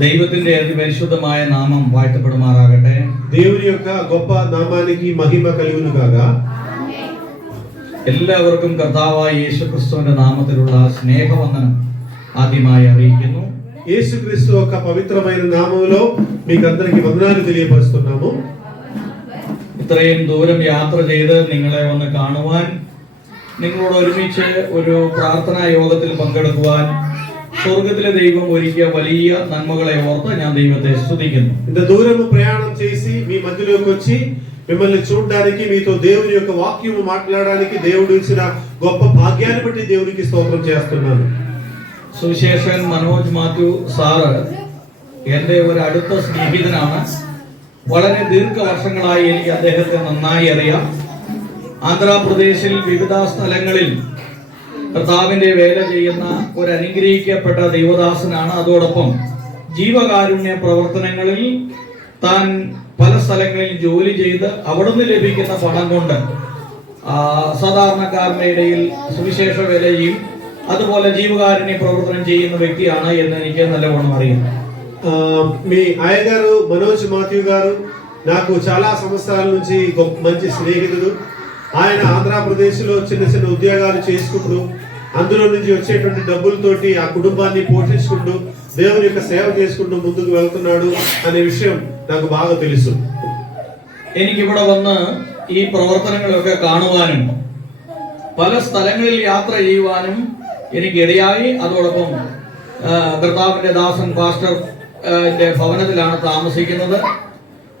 ദൈവത്തിന്റെ അതിപരിശുദ്ധമായ നാമം വാഴ്ത്തപ്പെടുമാറാകട്ടെ. దేవుని యొక్క గొప్ప నామానికి మహిమ కలుగునుగాక. എല്ലാവർക്കും കർത്താവായ യേശുക്രിസ്തുവിന്റെ നാമത്തിലുള്ള സ്നേഹവന്ദനം ആദ്യമായി അറിയിക്കുന്നു. యేసుక్రీస్తు యొక్క పవిత్రమైన నామములో మీకందరికీ వందనాలు తెలియపరుస్తున్నాము. ഇത്രയും ദൂരം യാത്ര ചെയ്ത് നിങ്ങളെ ഒന്ന് കാണുവാൻ, നിങ്ങളോട് ഒരുമിച്ച് ഒരു പ്രാർത്ഥനാ യോഗത്തിൽ പങ്കെടുക്കുവാൻ സ്വർഗത്തിലെ ദൈവം ഒരുക്കിയ വലിയ നന്മകളെ ഓർത്ത് ഞാൻ ദൈവത്തെ സ്തുതിക്കുന്നു. ఇంత దూరము ప్రయాణం చేసి మీ మధ్యలోకి వచ్చి మిమ్మల్ని చూడడానికి, మీతో దేవుని యొక్క వాక్యము మాట్లాడడానికి దేవుడు ఇచ్చిన గొప్ప భాగ్యాన్ని బట్టి దేవునికి స్తోత్రం చేస్తున్నాను. സുവിശേഷൻ മനോജ് മാത്യു സാറ് എൻ്റെ ഒരു അടുത്ത സ്നേഹിതനാണ്. വളരെ ദീർഘവർഷങ്ങളായി എനിക്ക് അദ്ദേഹത്തെ നന്നായി അറിയാം. ആന്ധ്രാപ്രദേശിൽ വിവിധ സ്ഥലങ്ങളിൽ കർത്താവിന്റെ വേല ചെയ്യുന്ന ഒരു അനുഗ്രഹിക്കപ്പെട്ട ദൈവദാസനാണ്. അതോടൊപ്പം ജീവകാരുണ്യ പ്രവർത്തനങ്ങളിൽ താൻ പല സ്ഥലങ്ങളിൽ ജോലി ചെയ്ത് അവിടുന്ന് ലഭിക്കുന്ന പണം കൊണ്ട് സാധാരണക്കാരുടെ ഇടയിൽ സുവിശേഷ വേലയും അതുപോലെ ജീവകാരുണ്യ പ്രവർത്തനം ചെയ്യുന്ന വ്യക്തിയാണ് എന്ന് എനിക്ക് നല്ലവണ്ണം അറിയാം. మీ అయ్యగారు మనోజ్ మాథ్యూ గారు నాకు చాలా సంవత్సరాల నుంచి మంచి స్నేహితుడు. ఆయన ఆంధ్రప్రదేశ్ లో చిన్న చిన్న ఉద్యోగాలు చేసుకుంటూ అందులో నుంచి వచ్చేటువంటి డబ్బులతోటి ఆ కుటుంబాన్ని పోషించుకుంటూ దేవుని యొక్క సేవ చేసుకుంటూ ముందుకు వెళ్తున్నాడు అనే విషయం నాకు బాగా తెలుసు. എനിക്കിവിടെ വന്ന് ഈ പ്രവർത്തനങ്ങളൊക്കെ കാണുവാനും പല സ്ഥലങ്ങളിൽ യാത്ര ചെയ്യുവാനും എനിക്കിടയായി. അതോടൊപ്പം കർത്താവിന്റെ ദാസൻ പാസ്റ്റർ ഭവനത്തിലാണ് താമസിക്കുന്നത്.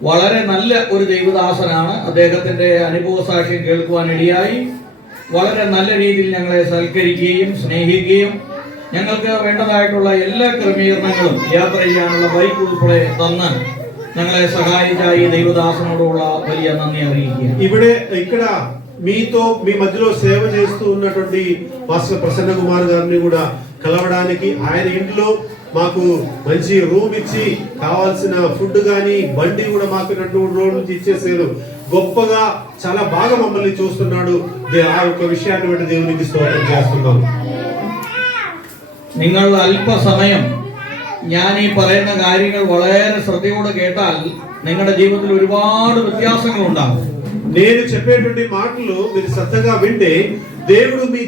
വളരെ നല്ല ഒരു ദൈവദാസനാണ്. അദ്ദേഹത്തിന്റെ അനുഭവ സാക്ഷ്യം കേൾക്കുവാൻ ഇടയായി. വളരെ നല്ല രീതിയിൽ ഞങ്ങളെ സൽക്കരിക്കുകയും സ്നേഹിക്കുകയും ഞങ്ങൾക്ക് വേണ്ടതായിട്ടുള്ള എല്ലാ ക്രമീകരണങ്ങളും യാത്ര ചെയ്യാനുള്ള ബൈക്ക് ഉൾപ്പെടെ തന്ന് ഞങ്ങളെ സഹായിച്ച ഈ ദൈവദാസനോടുള്ള വലിയ നന്ദി അറിയിക്കുക. ఇక్కడ మీతో మీ మధ్యలో సేవ చేస్తూ ఉన్నటువంటి పాస్టర్ ప్రసన్న కుమార్ గారిని కూడా కలవడానికి, ఆయన ఇంట్లో మాకు మంచి రూమ్ ఇచ్చి కావాల్సిన ఫుడ్ గానీ బండి కూడా మాకు 2-3 రోజుల నుంచి ఇచ్చేసారు. గొప్పగా చాలా బాగా మమ్మల్ని చూస్తున్నాడు. ఆ యొక్క విషయాన్ని బట్టి దేవునికి స్తోత్రం చేస్తున్నాం. നിങ്ങൾ അല്പസമയം ഞാൻ ഈ പറയുന്ന കാര്യങ്ങൾ വളരെ ശ്രദ്ധയോടെ കേട്ടാൽ നിങ്ങളുടെ ജീവിതത്തിൽ ഒരുപാട് വ്യത്യാസങ്ങൾ ഉണ്ടാകും. నేను చెప్పేటువంటి మాటలు మీరు శ్రద్ధగా వింటే దేవుడు మీ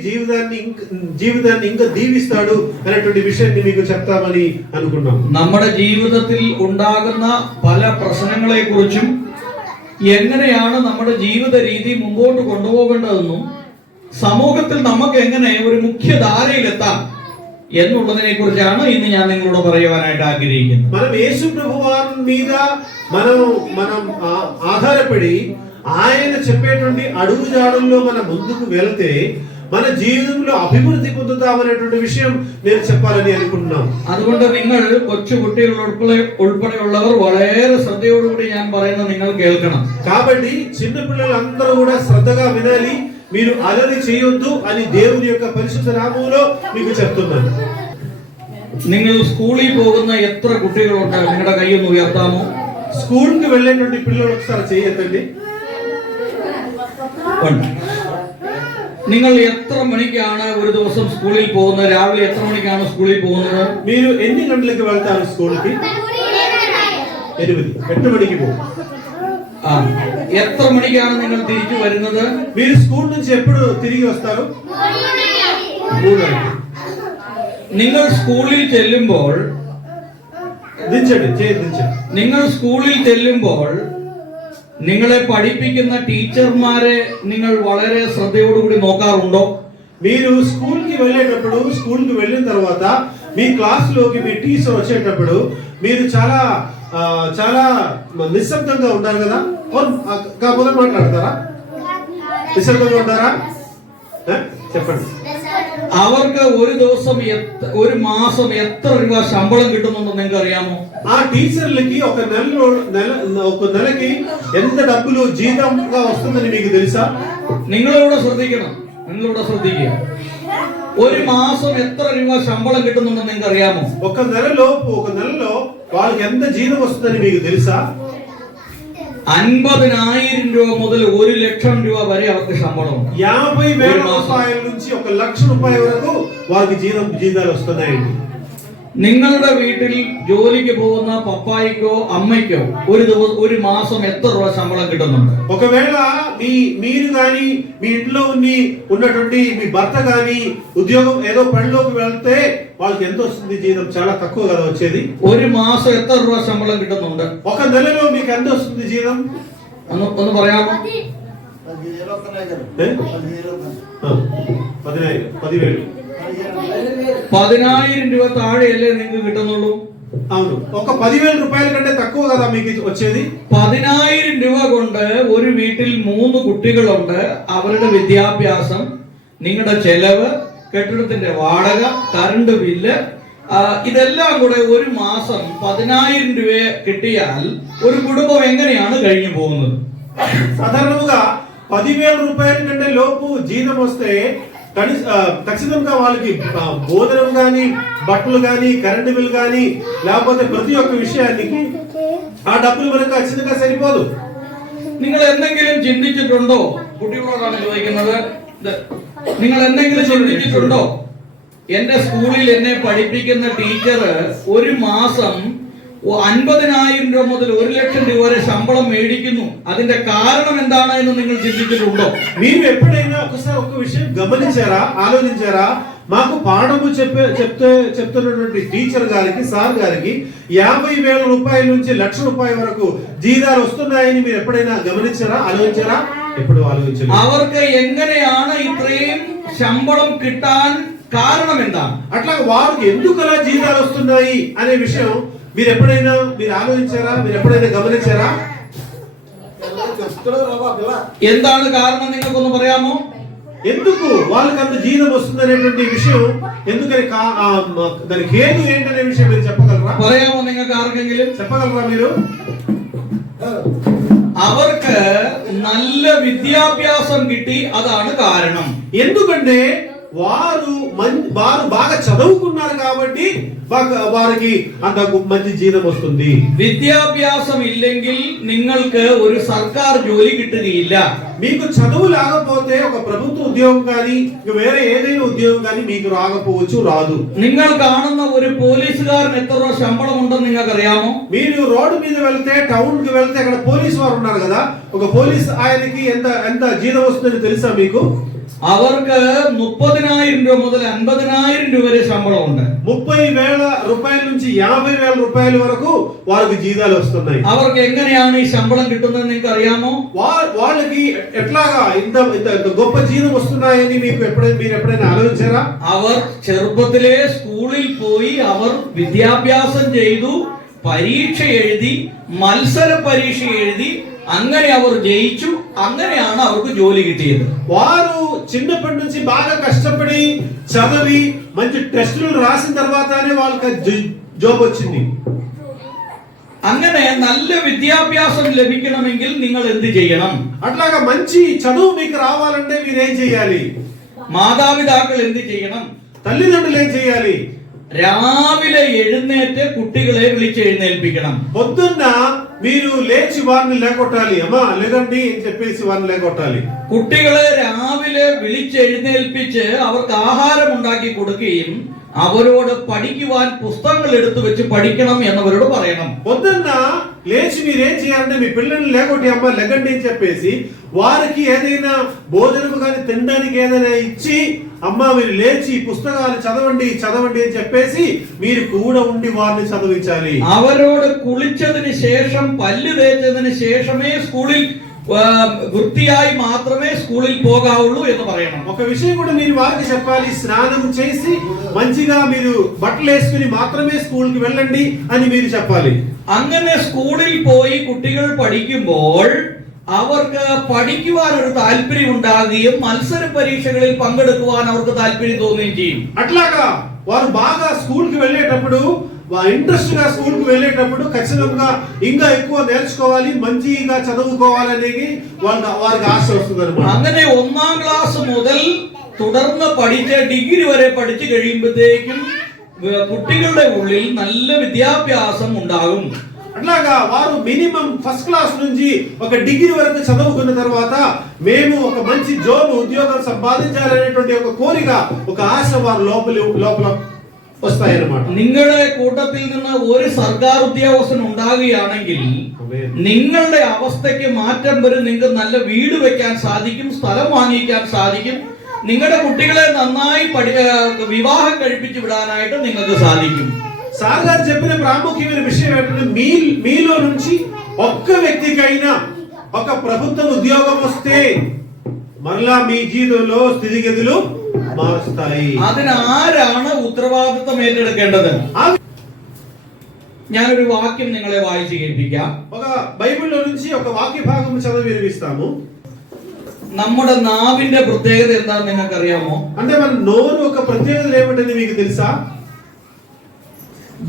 జీవితాన్ని ఇంకా దీవిస్తాడు అనేటువంటి విషయాన్ని మీకు చెప్తామని అనుకున్నాం. നമ്മുടെ ജീവിതത്തിൽ ഉണ്ടാകുന്ന പല പ്രശ്നങ്ങളെ കുറിച്ചും എങ്ങനെയാണ് നമ്മുടെ ജീവിത രീതി മുമ്പോട്ട് കൊണ്ടുപോകേണ്ടതെന്നും സമൂഹത്തിൽ നമുക്ക് എങ്ങനെ ഒരു മുഖ്യധാരയിലെത്താം എന്നുള്ളതിനെ കുറിച്ചാണ് ഇന്ന് ഞാൻ നിങ്ങളോട് പറയുവാനായിട്ട് ആഗ്രഹിക്കുന്നത്. మనం యేసు ప్రభువారి మీద మనం ఆధారపడి ఆయన చెప్పేటువంటి అడుగుజాడల్లో మనం ముందుకు వెళ్తే మన జీవితంలో అభివృద్ధి పొందుతామనేటువంటి విషయం నేను చెప్పాలని అనుకుంటున్నాను. അതുകൊണ്ട് നിങ്ങൾ കൊച്ചുകുട്ടികൾ ഉൾപ്പെടെയുള്ളവർ വളരെ ശ്രദ്ധയോടുകൂടി ഞാൻ പറയുന്നത് നിങ്ങൾ കേൾക്കണം. కాబట్టి చిన్న పిల్లలందరూ కూడా శ్రద్ధగా వినాలి. మీరు అలరి చేయొద్దు అని దేవుని యొక్క పరిశుద్ధ నామములో మీకు చెప్తున్నాను. നിങ്ങൾ സ്കൂളിൽ പോകുന്ന എത്ര കുട്ടികളുണ്ട്? നിങ്ങളുടെ കൈ ഒന്ന് ഉയർത്താമോ? స్కూల్కి వెళ్ళేటువంటి పిల్లలు ఒకసారి చేయొద్దండి. നിങ്ങൾ എത്ര മണിക്കാണ് ഒരു ദിവസം സ്കൂളിൽ പോകുന്നത്? രാവിലെ എത്ര മണിക്കാണ് സ്കൂളിൽ പോകുന്നത്? మీరు ఎన్ని గంటలకు వెళ్తారు స్కూల్కి? 8 మണിకి പോകും. എത്ര മണിക്കാണ് നിങ്ങൾ തിരിച്ചു വരുന്നത്? మీరు స్కూల్ నుంచి ఎప్పుడు తిరిగి వస్తారు? 3 നിങ്ങൾ സ്കൂളിൽ ചെല്ലുമ്പോൾ നിങ്ങൾ സ്കൂളിൽ ചെല്ലുമ്പോൾ നിങ്ങളെ പഠിപ്പിക്കുന്ന ടീച്ചർമാരെ നിങ്ങൾ വളരെ ശ്രദ്ധയോടുകൂടി നോക്കാറുണ്ടോ? మీరు స్కూల్కి వెళ్ళేటప్పుడు, స్కూల్కి వెళ్ళిన తర్వాత మీ క్లాస్లోకి మీ టీచర్ వచ్చేటప్పుడు మీరు చాలా చాలా నిశ్శబ్దంగా ఉంటారు కదా? కాకపోతే మాట్లాడతారా? నిశ్శబ్దంగా ఉంటారా? చెప్పండి. അവർക്ക് ഒരു ദിവസം ഒരു മാസം എത്ര രൂപ ശമ്പളം കിട്ടുന്നുണ്ടെന്ന് നിങ്ങൾക്ക് അറിയാമോ? ఆ టీచర్లకి ఒక నెలకి ఎంత డబ్బులు జీతంగా వస్తుందని మీకు తెలుసా? നിങ്ങളിവിടെ ശ്രദ്ധിക്കണം. ശ്രദ്ധിക്കുക. ഒരു മാസം എത്ര രൂപ ശമ്പളം കിട്ടുന്നുണ്ടെന്ന് നിങ്ങൾക്ക് അറിയാമോ? ఒక నెలలో వాళ్ళకి ఎంత జీతం వస్తుందని మీకు తెలుసా? 50,000 രൂപ മുതൽ 1,00,000 രൂപ വരെ അവർക്ക് ശമ്പളമുണ്ട്. 50,000 రూపాయల నుంచి 1,00,000 రూపాయల వరకు వారికి జీతాలు వస్తున్నాయండి. നിങ്ങളുടെ വീട്ടിൽ ജോലിക്ക് പോകുന്ന പപ്പായിക്കോ അമ്മയ്ക്കോ ഒരു మాసం ఎത്ര రూపాయ శంబళం కిട്ടുന്നുണ്ട്? ఒకవేళ మీరు కానీ మీ ఇంట్లో ఉన్నటువంటి మీ భర్త కానీ ఉద్యోగం ఏదో పనిలోకి వెళ్తే వాళ్ళకి ఎంత వస్తుంది జీతం? చాలా తక్కువ కదా వచ్చేది. ഒരു മാസം എത്ര രൂപ ശമ്പളം കിട്ടുന്നുണ്ട്? ఒక నెలలో మీకు ఎంత వస్తుంది జీతం? ഒന്ന് പറയാമോ? 10,000 രൂപ താഴെയല്ലേ നിങ്ങൾക്ക് കിട്ടുന്നുള്ളൂ? అవును. ఒక 10,000 రూపాయల కంటే తక్కువ కదా మీకు వచ్చేది. 10,000 രൂപ കൊണ്ട് ഒരു വീട്ടിൽ 3 കുട്ടികളുണ്ട്, അവരുടെ വിദ്യാഭ്യാസം, നിങ്ങളുടെ ചെലവ്, കെട്ടിടത്തിന്റെ വാടക, കറണ്ട് ബില്ല്, ഇതെല്ലാം കൂടെ ഒരു മാസം 10,000 രൂപ കിട്ടിയാൽ ഒരു കുടുംബം എങ്ങനെയാണ് കഴിഞ്ഞു പോകുന്നത്? సాధారణంగా 10,000 రూపాయల కంటే లోపు జీతం వస్తే ఖచ్చితంగా వాళ్ళకి భోజనం గాని, బట్టలు గాని, కరెంటు బిల్ గాని, లేకపోతే ప్రతి ఒక్క విషయానికి ఆ డబ్బులు మనకు ఖచ్చితంగా సరిపోదు. നിങ്ങൾ എന്തെങ്കിലും ചിന്തിച്ചിട്ടുണ്ടോ? കുട്ടികളോടാണ് ചോദിക്കുന്നത്. നിങ്ങൾ എന്തെങ്കിലും ചിന്തിച്ചിട്ടുണ്ടോ? എന്റെ സ്കൂളിൽ എന്നെ പഠിപ്പിക്കുന്ന ടീച്ചർ ഒരു മാസം 50,000 രൂപ മുതൽ 1,00,000 രൂപ വരെ శంబళం మేడిക്കുന്നു. അതിന്റെ കാരണം എന്താണ് എന്ന് നിങ്ങൾ ചിന്തിച്ചിട്ടുണ്ടో? మీరు ఎప్పుడైనా ఒకసారి ఒక విషయం గమనించారా, ఆలోచించారా? మాకు పాఠము చెప్తున్నటువంటి టీచర్ గారికి, సార్ గారికి 50,000 రూపాయల నుంచి 1,00,000 రూపాయల వరకు జీతాలు వస్తున్నాయని మీరు ఎప్పుడైనా గమనించారా, ఆలోచించారా? ఎప్పుడు ఆలోచించలేదు. അവർക്ക് എങ്ങനെയാണ് ഇത്രയും ശമ്പളം കിട്ടാൻ കാരണം എന്താണ്? అట్లా వారికి ఎందుకు అలా జీతాలు వస్తున్నాయి అనే విషయం మీరు ఎప్పుడైనా ఆలోచించారా, మీరు ఎప్పుడైనా గమనించారా? എന്താണ് കാരണം നിങ്ങൾക്കൊന്ന് പറയാമോ? ఎందుకు వాళ్ళకి అంత జీతం వస్తుంది అనేటువంటి విషయం, ఎందుకని దానికి హేతు ఏంటనే విషయం మీరు చెప్పగలరా? പറയാമോ നിങ്ങൾക്ക് ആർക്കെങ്കിലും? చెప్పగలరా మీరు? അവർക്ക് നല്ല విద్యాభ్యాసం കിട്ടി, అതാണ് కారణం. ఎందుకంటే వారు బాగా చదువుకున్నారు కాబట్టి వారికి అంత మంచి జీతం వస్తుంది. విద్యాభ్యాసం ఇല്ലെങ്കിൽ നിങ്ങൾക്ക് ഒരു സർക്കാർ ജോലി കിട്ടുകയില്ല. మీకు చదువు లేకపోతే ఒక ప్రభుత్వ ఉద్యోగం కానీ వేరే ఏదైనా ఉద్యోగం కానీ మీకు రాకపోవచ్చు, రాదు. നിങ്ങൾ കാണുന്ന ഒരു പോലീസുകാരന് എത്ര രൂപ ശമ്പളം ഉണ്ടെന്ന് നിങ്ങൾക്ക് അറിയാമോ? మీరు రోడ్డు మీద వెళ్తే, టౌన్ కి వెళ్తే అక్కడ పోలీసు వారు ఉన్నారు కదా, ఒక పోలీస్ ఆయనకి ఎంత జీతం వస్తుందని తెలుసా మీకు? അവർക്ക് 30,000 രൂപ മുതൽ 50,000 രൂപ വരെ ശമ്പളം ഉണ്ട്. 30,000 రూపాయల నుంచి 50,000 రూపాయల వరకు వారికి జీతాలు వస్తున్నాయి. അവർക്ക് എങ്ങനെയാണ് ഈ ശമ്പളം കിട്ടുന്നത് നിങ്ങൾക്ക് അറിയാമോ? వాళ్ళకి ఎట్లాగా ఇంత గొప్ప జీతం వస్తున్నాయని మీరు ఎప్పుడైనా ఆలోచించారా? അവർ ചെറുപ്പത്തിലെ സ്കൂളിൽ പോയി അവർ വിദ്യാഭ്യാസം ചെയ്തു, പരീക്ഷ എഴുതി, മത്സര പരീക്ഷ എഴുതി, അങ്ങനെ അവർ ജയിച്ചു, അങ്ങനെയാണ് അവർക്ക് ജോലി കിട്ടിയത്. వారు చిన్నప్పటి నుంచి బాగా కష్టపడి చదివి మంచి టెస్టులు రాసిన తర్వాతనే వాళ్ళకి జాబ్ వచ్చింది. അങ്ങനെ നല്ല విద్యాభ్యాసం ലഭിക്കണമെങ്കിൽ നിങ്ങൾ എന്ത് ചെയ്യണം? అట్లాగా మంచి చదువు మీకు రావాలంటే మీరు ఏం చేయాలి? മാതാപിതാക്കൾ എന്ത് ചെയ്യണം? తల్లిదండ్రులు ఏం చేయాలి? രാവിലെ എഴുന്നേറ്റ് കുട്ടികളെ വിളിച്ചെഴുന്നേൽപ്പിക്കണം. పొద్దున్న మీరు లేచి వారిని లేకొట్టాలి. అమ్మా లేదండి అని చెప్పేసి వారిని లేకొట్టాలి. കുട്ടികളെ രാവിലെ വിളിച്ചെഴുന്നേൽപ്പിച്ച് അവർക്ക് ആഹാരം ഉണ്ടാക്കി കൊടുക്കുകയും അവരോട് പഠിക്കുവാൻ പുസ്തകങ്ങൾ എടുത്തു വെച്ച് പഠിക്കണം എന്നവരോട് പറയണം. పొద్దున్న లేచి మీరేం చేయాలంటే మీ పిల్లల్ని లేకొట్టి అమ్మ లెగండి అని చెప్పేసి వారికి ఏదైనా భోజనం కానీ తినడానికి ఏదైనా ఇచ్చి, అమ్మ మీరు లేచి పుస్తకాలు చదవండి అని చెప్పేసి మీరు కూడా ఉండి వారిని చదివించాలి. അവരോട് കുളിച്ചതിന് ശേഷം, പല്ല് തേച്ചതിന് ശേഷമേ സ്കൂളിൽ వృత్తియాయి మాత్రమే స్కూలికి పోగావుళ్ళు എന്ന് പറയണം. ఒక విషయం కూడా మీరు వారికి చెప్పాలి, స్నానం చేసి మంచిగా మీరు బట్టలు వేసుకుని మాత్రమే స్కూల్ కి వెళ్ళండి అని మీరు చెప్పాలి. അങ്ങനെ സ്കൂളിൽ പോയി കുട്ടികൾ പഠിക്കുമ്പോൾ അവർക്ക് പഠിക്കുവാൻ ഒരു താല്പര്യം ഉണ്ടാകുകയും മത്സര പരീക്ഷകളിൽ പങ്കെടുക്കുവാൻ അവർക്ക് താല്പര്യം തോന്നുകയും ചെയ്യും. అట్లాగా వారు బాగా స్కూల్ కి వెళ్ళేటప్పుడు, ఇంట్రెస్ట్ గా స్కూల్ కి వెళ్ళేటప్పుడు ఖచ్చితంగా ఇంకా ఎక్కువ నేర్చుకోవాలి, మంచిగా చదువుకోవాలనేది వారికి ఆశ వస్తుంది అన్నమాట. അങ്ങനെ 1ാം ക്ലാസ് മുതൽ തുടർന്ന് പഠിച്ച് ഡിഗ്രി വരെ പഠിച്ചു കഴിയുമ്പോഴത്തേക്കും കുട്ടികളുടെ ഉള്ളിൽ നല്ല విద్యాభ్యాసం ഉണ്ടാകും. అట్లాగా వారు మినిమం ఫస్ట్ క్లాస్ నుంచి ఒక డిగ్రీ వరకు చదువుకున్న తర్వాత మేము ఒక మంచి జాబ్, ఉద్యోగం సంపాదించాలనేటువంటి ఒక కోరిక, ఒక ఆశ వారు లోపల వస్తాయన్నమాట. നിങ്ങളുടെ കൂട്ടത്തിൽ നിന്ന് ഒരു സർക്കാർ ഉദ്യോഗസ്ഥൻ ഉണ്ടാകുകയാണെങ്കിൽ നിങ്ങളുടെ അവസ്ഥയ്ക്ക് മാറ്റം വരും. നിങ്ങൾക്ക് നല്ല വീട് വെക്കാൻ സാധിക്കും, സ്ഥലം വാങ്ങിക്കാൻ സാധിക്കും, നിങ്ങളുടെ കുട്ടികളെ നന്നായി വിവാഹం കഴിപ്പിച്ചു విడానాയിട്ട് നിങ്ങൾക്ക് సాధిക്കും. సార్ గారు చెప్పిన ప్రాముఖ్యమైన విషయం ఏంటంటే మీలో నుంచి ఒక్క వ్యక్తికైనా ఒక ప్రభుత్వ ఉద్యోగం వస్తే మరలా మీ జీవితంలో స్థితిగతులు మారుస్తాయి. അതിന് ആരാണ് ഉത്തരവാദിത്തം ഏറ്റെടുക്കേണ്ടത്? ഞാനൊരു വാക്യം നിങ്ങളെ വായിച്ചു കേൾപ്പിക്കാം. ఒక బైబిల్లో నుంచి ఒక వాక్య భాగం చదివి వినిపిస్తాము. നമ്മുടെ നാവിന്റെ പ്രത്യേകത എന്താണെന്ന് നിങ്ങൾക്ക് അറിയാമോ? అంటే మన నోరు ఒక ప్రత్యేకత ఏమిటని మీకు తెలుసా?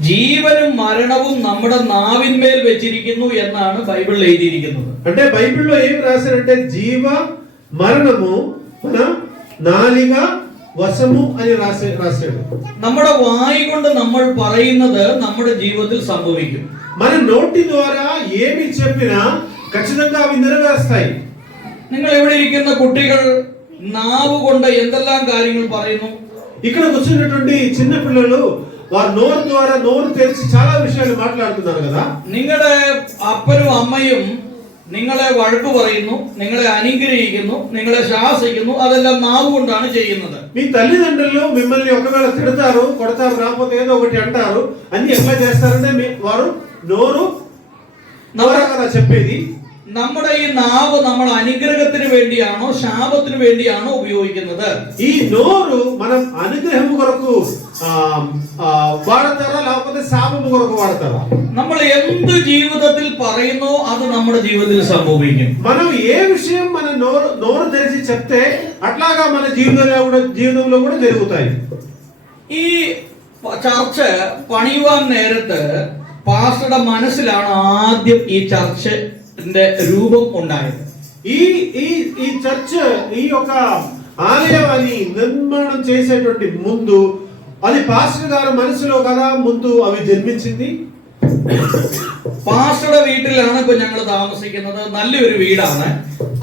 ജീവനും മരണവും നമ്മുടെ നാവിന്മേൽ വെച്ചിരിക്കുന്നു എന്നാണ് ബൈബിളിൽ എഴുതിയിരിക്കുന്നത്. అంటే బైబిల్లో ఏం రాశారంటే జీవ మరణము మన నాలిక వశము అని రాశాడు. നമ്മുടെ വായി കൊണ്ട് നമ്മൾ പറയുന്നത് നമ്മുടെ ജീവിതത്തിൽ സംഭവിക്കും. మన నోటి ద్వారా ఏమి చెప్పినా ఖచ్చితంగా అవి నెరవేరుస్తాయి. നിങ്ങൾ ഇവിടെ ഇരിക്കുന്ന കുട്ടികൾ നാവ് കൊണ്ട് എന്തെല്ലാം കാര്യങ്ങൾ പറയുന്നു? ఇక్కడ కూర్చున్నటువంటి చిన్న పిల్లలు వారి నోరు ద్వారా నోరు తెరిచి చాలా విషయాలు మాట్లాడుతున్నారు కదా. നിങ്ങളുടെ അപ്പനും അമ്മയും നിങ്ങളെ വഴക്ക് പറയുന്നു, നിങ്ങളെ അനുഗ്രഹിക്കുന്നു, നിങ്ങളെ ശാസിക്കുന്നു, അതെല്ലാം നാവ് കൊണ്ടാണ് ചെയ്യുന്നത്. మీ తల్లిదండ్రులు మిమ్మల్ని ఒకవేళ తిడతారు, కొడతారు, రాకపోతే ఏదో ఒకటి అంటారు. అన్ని ఎట్లా చేస్తారంటే వారు నోరు కదా చెప్పేది. നമ്മുടെ ഈ നാവ് നമ്മൾ അനുഗ്രഹത്തിന് വേണ്ടിയാണോ ശാപത്തിന് വേണ്ടിയാണോ ഉപയോഗിക്കുന്നത്? ఈ నోరు మనం అనుగ్రహం కొరకు వాడతారా లేకపోతే శాపము కొరకు వాడతారా? നമ്മൾ എന്ത് ജീവിതത്തിൽ പറയുന്നോ അത് നമ്മുടെ ജീവിതത്തിൽ സംഭവിക്കും. మనం ఏ విషయం మన నోరు తెరిచి చెప్తే అట్లాగా మన జీవితంలో కూడా జరుగుతాయి. ഈ ചർച്ച് പണിയുവാൻ നേരത്ത് പാസ്റ്ററുടെ മനസ്സിലാണ് ആദ്യം ഈ ചർച്ചിന്റെ രൂപം ഉണ്ടായത്. ఈ చర్చ్ ఈ యొక్క ఆలయాన్ని నిర్మాణం చేసేటువంటి ముందు అది పాస్టర్ గారి మనసులో కదా ముందు అవి జన్మించింది. പാസ്റ്ററുടെ വീട്ടിലാണ് ഇപ്പൊ ഞങ്ങൾ താമസിക്കുന്നത്. നല്ലൊരു വീടാണ്.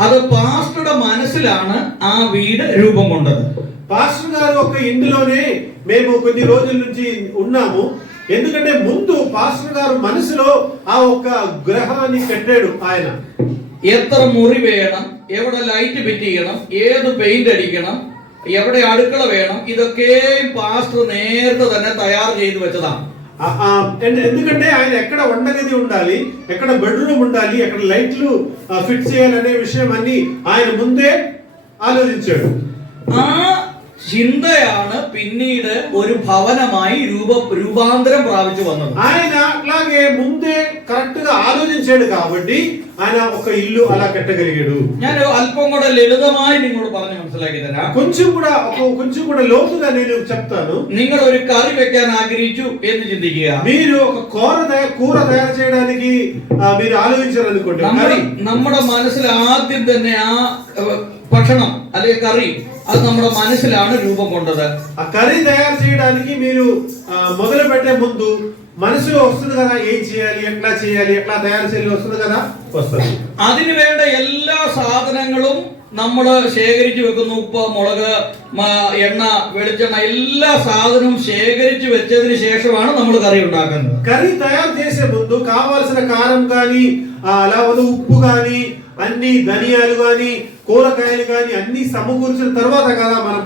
അത് പാസ്റ്ററുടെ മനസ്സിലാണ് ആ വീട് രൂപം കൊണ്ടത്. పాస్టర్ గారు ఒక ఇంటిలోనే మేము కొన్ని రోజుల నుంచి ఉన్నాము. ఎందుకంటే ముందు పాస్టర్ గారు మనసులో ఆ ఒక్క గ్రహాన్ని కట్టాడు ఆయన. എത്ര മുറി വേണം, എവിടെ ലൈറ്റ് ഫിറ്റ് ചെയ്യണം, ഏത് പെയിന്റ് അടിക്കണം, എവിടെ അടുക്കള വേണം, ഇതൊക്കെയും പാസ്റ്റർ നേരത്തെ തന്നെ തയ്യാർ ചെയ്തു വെച്ചതാണ്. ఎందుకంటే ఆయన ఎక్కడ వంటగది ఉండాలి, ఎక్కడ బెడ్రూమ్ ఉండాలి, ఎక్కడ లైట్లు ఫిట్ చేయాలనే విషయం అన్ని ఆయన ముందే ఆలోచించాడు. ആ ചിന്തയാണ് പിന്നീട് ഒരു ഭവനമായി രൂപാന്തരം പ്രാപിച്ചു വന്നത്. ఆయన అట్లాగే ముందే కరెక్ట్ గా ఆలోచించాడు కాబట్టి ఆయన ఒక ఇల్లు అలా కట్టగలిగాడు. ഞാൻ അല്പം കൂടെ ലളിതമായി നിങ്ങളോട് പറഞ്ഞു മനസ്സിലാക്കി തരാം. కొంచెం కూడా లోతుగా నేను చెప్తాను. നിങ്ങൾ ഒരു കറി വെക്കാൻ ആഗ്രഹിച്ചു എന്ന് ചിന്തിക്കുക. మీరు ఒక కూర తయారు చేయడానికి మీరు ఆలోచించారనుకోండి. നമ്മുടെ മനസ്സിൽ ആദ്യം തന്നെ ആ ഭക്ഷണം അല്ലെങ്കിൽ കറി అది നമ്മുടെ మనసుലാണ് రూపం కొన్నది. ఆ కర్రీ తయారు చేయడానికి మీరు మొదలు పెట్టే ముందు మనసులో వస్తుంది కదా, ఏం చేయాలి, ఎట్లా చేయాలి, ఎట్లా తయారు చేయాలి వస్తుంది కదా, వస్తుంది. അതിനു വേണ്ട എല്ലാ സാധനങ്ങളും നമ്മൾ ശേഖരിച്ചു വെക്കുന്നു. ഉപ്പ്, മുളക്, എണ്ണ, വെളിച്ചെണ്ണ എല്ലാ സാധനവും ശേഖരിച്ചു വെച്ചതിന് ശേഷമാണ് നമ്മൾ കറി ഉണ്ടാക്കുന്നത്. కర్రీ తయారు చేసే ముందు కావాల్సిన కారం కానీ అలాగే ఉప్పు కానీ అన్ని ధనియాలు కానీ కూరగాయలు కానీ అన్ని సమకూర్చిన తర్వాత కదా మనం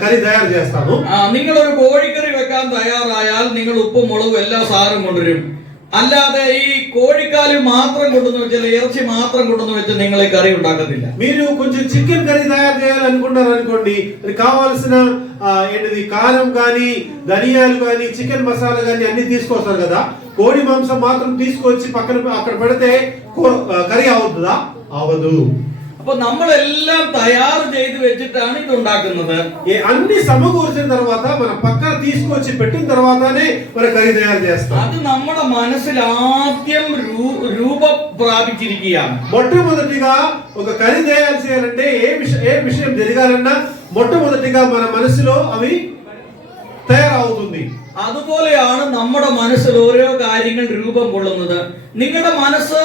కర్రీ తయారు చేస్తాము. നിങ്ങൾ ഒരു കോഴിക്കറി വെക്കാൻ തയ്യാറായാൽ നിങ്ങൾ ഉപ്പും മുളകും എല്ലാ സാധനവും കൊണ്ടുവരും. അല്ലാതെ ഈ കോഴിക്കാല് മാത്രം കൊണ്ടുവന്ന് വെച്ചാൽ ഇറച്ചി മാത്രം കൊണ്ടുവന്ന് വെച്ചാൽ നിങ്ങൾ ഈ കറി ഉണ്ടാക്കത്തില്ല. మీరు కొంచెం చికెన్ కర్రీ తయారు చేయాలనుకుంటారు అనుకోండి, కావాల్సిన ఏంటిది కారం కానీ ధనియాలు కానీ చికెన్ మసాలా కానీ అన్ని తీసుకొస్తారు కదా. కోడి మాంసం మాత్రం తీసుకొచ్చి పక్కన అక్కడ పెడితే కర్రీ అవుతుందా? అవదు. അപ്പൊ നമ്മളെല്ലാം തയ്യാറ് ചെയ്ത് വെച്ചിട്ടാണ് ഇത് ഉണ്ടാക്കുന്നത്. అన్ని సమకూర్చిన తర్వాత మన పక్కన తీసుకొచ్చి పెట్టిన తర్వాతనే మన కర్రీ తయారు చేస్తాం. അത് നമ്മുടെ മനസ്സിൽ ആദ്യം രൂപം പ്രാപിച്ചിരിക്കുകയാണ്. మొట్టమొదటిగా ఒక కర్రీ తయారు చేయాలంటే ఏ విషయం జరగాలన్నా మొట్టమొదటిగా మన మనసులో అవి తయారవుతుంది. അതുപോലെയാണ് നമ്മുടെ മനസ്സിൽ ഓരോ കാര്യങ്ങൾ രൂപം കൊള്ളുന്നത്. നിങ്ങളുടെ മനസ്സ്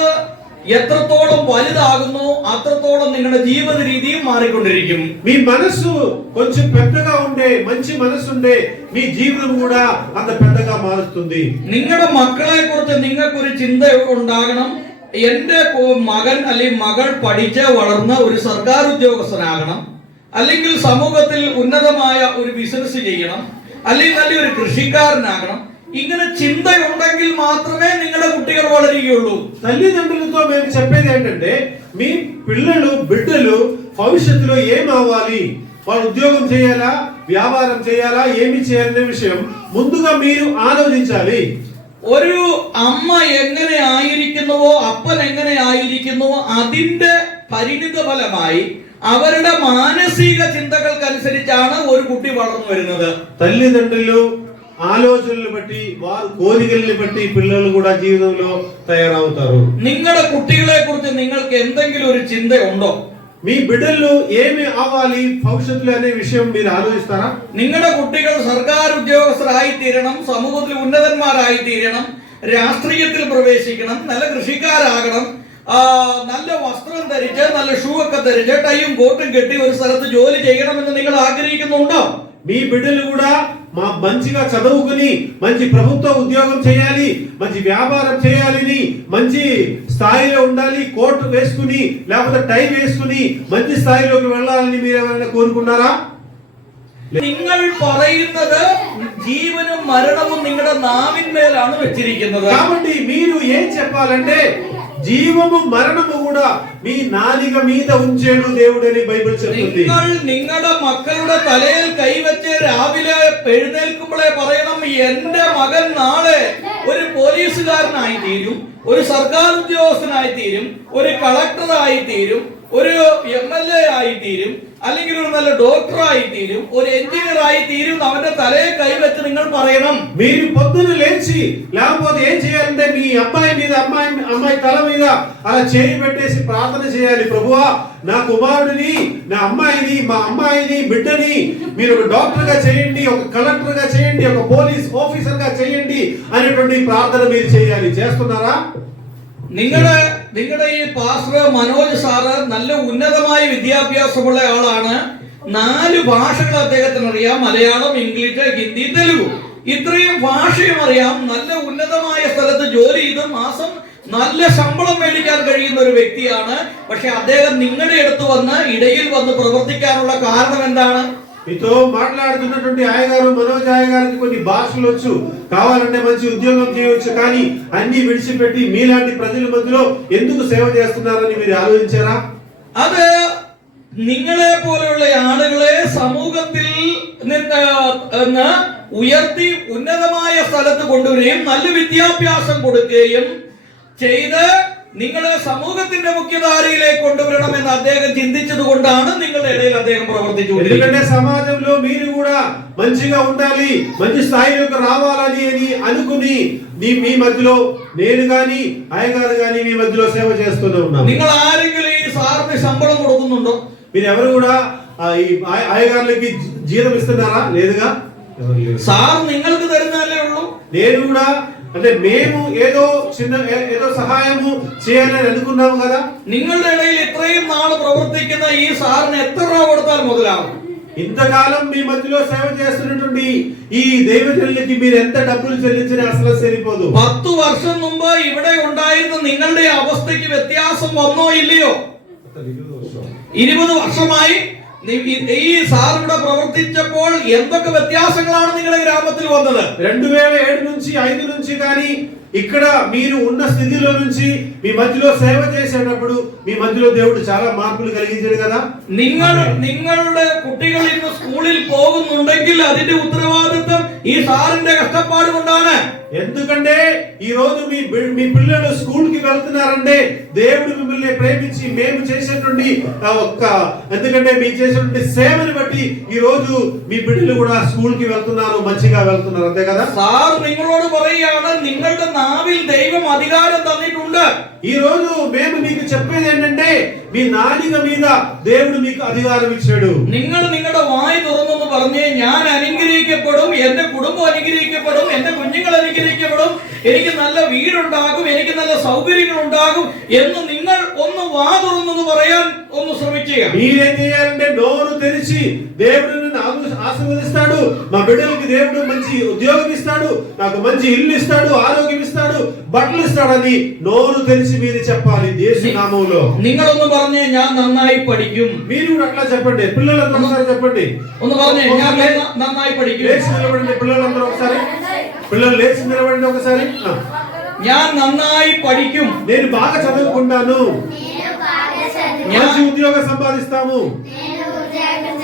എത്രത്തോളം വലുതാകുന്നു അത്രത്തോളം നിങ്ങളുടെ ജീവിത രീതിയും മാറിക്കൊണ്ടിരിക്കും. మీ మనసు కొంచెం పెద్దగా ఉండే మంచి మనసు ఉండే మీ జీవితం కూడా అంత పెద్దగా మారుతుంది. നിങ്ങളുടെ മക്കളെ കുറിച്ച് നിങ്ങൾക്കൊരു ചിന്ത ഉണ്ടാകണം. എന്റെ മകൻ അല്ലെങ്കിൽ മകൾ പഠിച്ച് വളർന്ന് ഒരു സർക്കാർ ഉദ്യോഗസ്ഥനാകണം, അല്ലെങ്കിൽ സമൂഹത്തിൽ ഉന്നതമായ ഒരു ബിസിനസ് ചെയ്യണം, അല്ലെങ്കിൽ നല്ലൊരു കൃഷിക്കാരനാകണം. ഇങ്ങനെ ചിന്തയുണ്ടെങ്കിൽ മാത്രമേ നിങ്ങളുടെ കുട്ടികൾ വളരുകയുള്ളൂ. తల్లిదండ్రులతో మేము చెప్పేది ఏంటంటే మీ పిల్లలు బిడ్డలు భవిష్యత్తులో ఏం అవ్వాలి, వాళ్ళు ఉద్యోగం చేయాలా, వ్యాపారం చేయాలా, ఏమి చేయాలనే విషయం ముందుగా మీరు ఆలోచించాలి. ഒരു അമ്മ എങ്ങനെ ആയിരിക്കുന്നുവോ അപ്പൻ എങ്ങനെ ആയിരിക്കുന്നുവോ അതിന്റെ പരിണിത ഫലമായി അവരുടെ മാനസിക ചിന്തകൾക്കനുസരിച്ചാണ് ഒരു കുട്ടി വളർന്നു വരുന്നത്. తల్లిదండ్రులు ఆలోచనలు బట్టి వారు కోరికల్ని బట్టి పిల్లలు కూడా జీవితంలో తయారవుతారు. നിങ്ങളുടെ കുട്ടികളെ കുറിച്ച് നിങ്ങൾക്ക് എന്തെങ്കിലും ഒരു ചിന്തയുണ്ടോ? మీ బిడ్డలు ఏమి అవ్వాలి భవిష్యత్తులో అనే విషయం మీరు ఆలోచిస్తారా? നിങ്ങളുടെ കുട്ടികൾ സർക്കാർ ഉദ്യോഗസ്ഥരായി തീരണം, സമൂഹത്തിൽ ഉന്നതന്മാരായി തീരണം, രാഷ്ട്രീയത്തിൽ പ്രവേശിക്കണം, നല്ല കൃഷിക്കാരാകണം, നല്ല വസ്ത്രം ധരിച്ച് നല്ല ഷൂ ഒക്കെ ധരിച്ച് ടൈയും കോട്ടും കെട്ടി ഒരു സ്ഥലത്ത് ജോലി ചെയ്യണമെന്ന് നിങ്ങൾ ആഗ്രഹിക്കുന്നുണ്ടോ? మీ బిడ్డలు కూడా మంచిగా చదువుకుని మంచి ప్రభుత్వ ఉద్యోగం చేయాలి, మంచి వ్యాపారం చేయాలని, మంచి స్థాయిలో ఉండాలి, కోట్ వేసుకుని లేకపోతే టై వేసుకుని మంచి స్థాయిలోకి వెళ్ళాలని మీరు ఎవరైనా కోరుకున్నారా? നിങ്ങൾ പറയുന്നത് ജീവനും മരണവും നിങ്ങളുടെ നാവിന്മേലാണ് വെച്ചിരിക്കുന്നത്. కాబట్టి మీరు ఏం చెప్పాలంటే జీవము మరణము కూడా మీ నాలిక మీద ఉంచేడు దేవుడని బైబిల్ చెప్తుంది. നിങ്ങൾ നിങ്ങളുടെ മക്കളുടെ തലയിൽ കൈവച്ച് രാവിലെ എഴുന്നേൽക്കുമ്പോഴേ പറയണം, എന്റെ മകൻ നാളെ ഒരു പോലീസുകാരനായി തീരും, ഒരു സർക്കാർ ഉദ്യോഗസ്ഥനായി തീരും, ഒരു കളക്ടറായി തീരും, ഒരു MLA ആയി തീരും, അല്ലെങ്കിൽ ഒരു നല്ല ഡോക്ടറായി തീരും, ഒരു എഞ്ചിനീയർ ആയി തീരും. അവന്റെ തലയെ കൈവച്ച് നിങ്ങൾ പറയണം. మీరు పొద్దున లేచి లేకపోతే ఏం చేయాలంటే మీ అబ్బాయి మీద అమ్మాయి తల మీద అలా చేయి పెట్టేసి ప్రార్థన చేయాలి. ప్రభువా, నా కుమారుడిని, నా అమ్మాయిని, మా అమ్మాయిని, బిడ్డని మీరు ఒక డాక్టర్ గా చేయండి, ఒక కలెక్టర్ గా చేయండి, ఒక పోలీస్ ఆఫీసర్ గా చేయండి అనేటువంటి ప్రార్థన మీరు చేయాలి. చేస్తున్నారా? നിങ്ങളുടെ ഈ പാസ്റ്റർ മനോജ് സാറ് നല്ല ഉന്നതമായ വിദ്യാഭ്യാസമുള്ള ആളാണ്. 4 ഭാഷകൾ അദ്ദേഹത്തിന് അറിയാം: മലയാളം, ഇംഗ്ലീഷ്, ഹിന്ദി, തെലുഗു. ഇത്രയും ഭാഷയും അറിയാം. നല്ല ഉന്നതമായ സ്ഥലത്ത് ജോലി ചെയ്ത് മാസം നല്ല ശമ്പളം മേടിക്കാൻ കഴിയുന്ന ഒരു വ്യക്തിയാണ്. പക്ഷെ അദ്ദേഹം നിങ്ങളുടെ അടുത്ത് വന്ന് ഇടയിൽ വന്ന് പ്രവർത്തിക്കാനുള്ള കാരണം എന്താണ്? మీతో మాట్లాడుతున్నటువంటి ఆయగారు మనోజ్ ఆయగారికి కొన్ని భాషలు వచ్చు, కావాలంటే మంచి ఉద్యోగం చేయవచ్చు, కానీ అన్ని విడిచిపెట్టి మీలాంటి ప్రజల మధ్యలో ఎందుకు సేవ చేస్తున్నారని మీరు ఆలోచించారా? അത് നിങ്ങളെ പോലെയുള്ള ആളുകളെ സമൂഹത്തിൽ നിന്ന് ഉയർത്തി ഉന്നതമായ സ്ഥലത്ത് കൊണ്ടുവരികയും നല്ല വിദ്യാഭ്യാസം കൊടുക്കുകയും ചെയ്ത് നിങ്ങളെ സമൂഹത്തിന്റെ മുഖ്യധാരയിലേക്ക് കൊണ്ടുവരണമെന്ന് അദ്ദേഹം ചിന്തിച്ചത് കൊണ്ടാണ് നിങ്ങളുടെ ഇടയിൽ അദ്ദേഹം പ്രവർത്തിച്ചുകൊണ്ടിരിക്കുന്നത്. సమాజంలో మీరు కూడా మంచిగా ఉండాలి, మంచి స్థాయిలోకి రావాలని అని అనుకుని మీ మధ్యలో నేను గాని అయ్యగారు గాని మీ మధ్యలో సేవ చేస్తూనే ఉన్నాను. നിങ്ങൾ ആരെങ്കിലും ഈ സാറിന് శമ്പളം കൊടുക്കുന്നുണ്ടോ? మీరు ఎవరు కూడా ఈ అయ్యగారులకి జీతం ఇస్తున్నారా? లేదుగా. സാർ നിങ്ങൾക്ക് തരുന്നതല്ലേ ഉള്ളൂ. నేను కూడా అంటే మేము ఏదో సహాయము చేయాలని అనుకున్నాము కదా. നിങ്ങളുടെ ഇടയിൽ ഇത്രയും നാള് പ്രവർത്തിക്കുന്ന ഈ സാറിന് എത്ര രൂപ കൊടുത്താൽ മുതലാവും? ఇంతకాలం మీ మధ్యలో సేవ చేస్తున్నటువంటి ఈ దైవజనులకి మీరు ఎంత డబ్బులు చెల్లించినా అసలు సరిపోదు. 10 വർഷം മുമ്പ് ഇവിടെ ഉണ്ടായിരുന്ന നിങ്ങളുടെ അവസ്ഥയ്ക്ക് വ്യത്യാസം വന്നോ ഇല്ലയോ? 20 വർഷമായി ഈ സാർ ഇവിടെ പ്രവർത്തിച്ചപ്പോൾ എന്തൊക്കെ വ്യത്യാസങ്ങളാണ് നിങ്ങളുടെ ഗ്രാമത്തിൽ വന്നത്? 2007 నుంచి 5 నుంచి కానీ ఇక్కడ మీరు ఉన్న స్థితిలో నుంచి మీ మధ్యలో సేవ చేసేటప్పుడు మీ మధ్యలో దేవుడు చాలా మార్పులు కలిగించాడు కదా. നിങ്ങളുടെ കുട്ടികൾ ഇന്ന് സ്കൂളിൽ പോകുന്നുണ്ടെങ്കിൽ അതിന്റെ ഉത്തരവാദിത്വം ഈ സാറിന്റെ കഷ്ടപ്പാട് കൊണ്ടാണ്. ఎందుకంటే ఈ రోజు మీ పిల్లలు స్కూల్ కి వెళ్తున్నారంటే దేవుడు మిమ్మల్ని ప్రేమించి మేము చేసేటువంటి ఎందుకంటే మీరు చేసేటువంటి సేవని బట్టి ఈ రోజు మీ బిడ్డలు కూడా స్కూల్ కి వెళ్తున్నారు, మంచిగా వెళ్తున్నారు, అంతే కదా. സാർ നിങ്ങളോട് പറയുകയാണ്, നിങ്ങളുടെ നാവിൽ ദൈവം അധികാരം തന്നിട്ടുണ്ട്. ഉണ്ട്. ఈ రోజు మేము మీకు చెప్పేది ఏంటంటే మీ నాలుక మీద దేవుడు మీకు అధికారం ఇచ్చాడు. നിങ്ങൾ നിങ്ങളുടെ വായ് തുറന്നെന്ന് പറഞ്ഞേ ഞാൻ അനുഗ്രഹിക്കപ്പെടും, എന്റെ കുടുംബം അനുഗ്രഹിക്കപ്പെടും, എന്റെ കുഞ്ഞുങ്ങൾ അനുഗ്രഹിക്കപ്പെടും, എനിക്ക് നല്ല വീടുണ്ടാകും, എനിക്ക് നല്ല സൗകര്യങ്ങൾ ഉണ്ടാകും എന്ന് നിങ്ങൾ ഒന്ന് വാ തുറന്നെന്ന് പറയാൻ ഒന്ന് ശ്രമിക്കുക. మీరేం చేయాలంటే నోరు తెరిచి దేవుడు నిన్ను ఆశీర్వదిస్తాడు, మా బిడ్డలకి దేవుడు మంచి ఉద్యోగం ఇస్తాడు, నాకు మంచి ఇల్లు ఇస్తాడు, ఆరోగ్యం ఇస్తాడు, బట్టలు ఇస్తాడని నోరు తెరిచి మీరు చెప్పాలి యేసు నామములో. നിങ്ങളൊന്ന് പറഞ്ഞേ ഞാൻ നന്നായി പഠിക്കും. మీరు కూడా అట్లా చెప్పండి. పిల్లలందరూ ఒకసారి చెప్పండి. ഒന്ന് പറഞ്ഞേ ഞാൻ നന്നായി പഠിക്കും. లేచి నిలబడండి పిల్లలందరూ ఒకసారి. పిల్లలు లేచి నిలబడండి ఒకసారి. ഞാൻ നന്നായി പഠിക്കും. నేను బాగా చదువుకుంటాను. మంచి ఉద్యోగం సంపాదిస్తాము.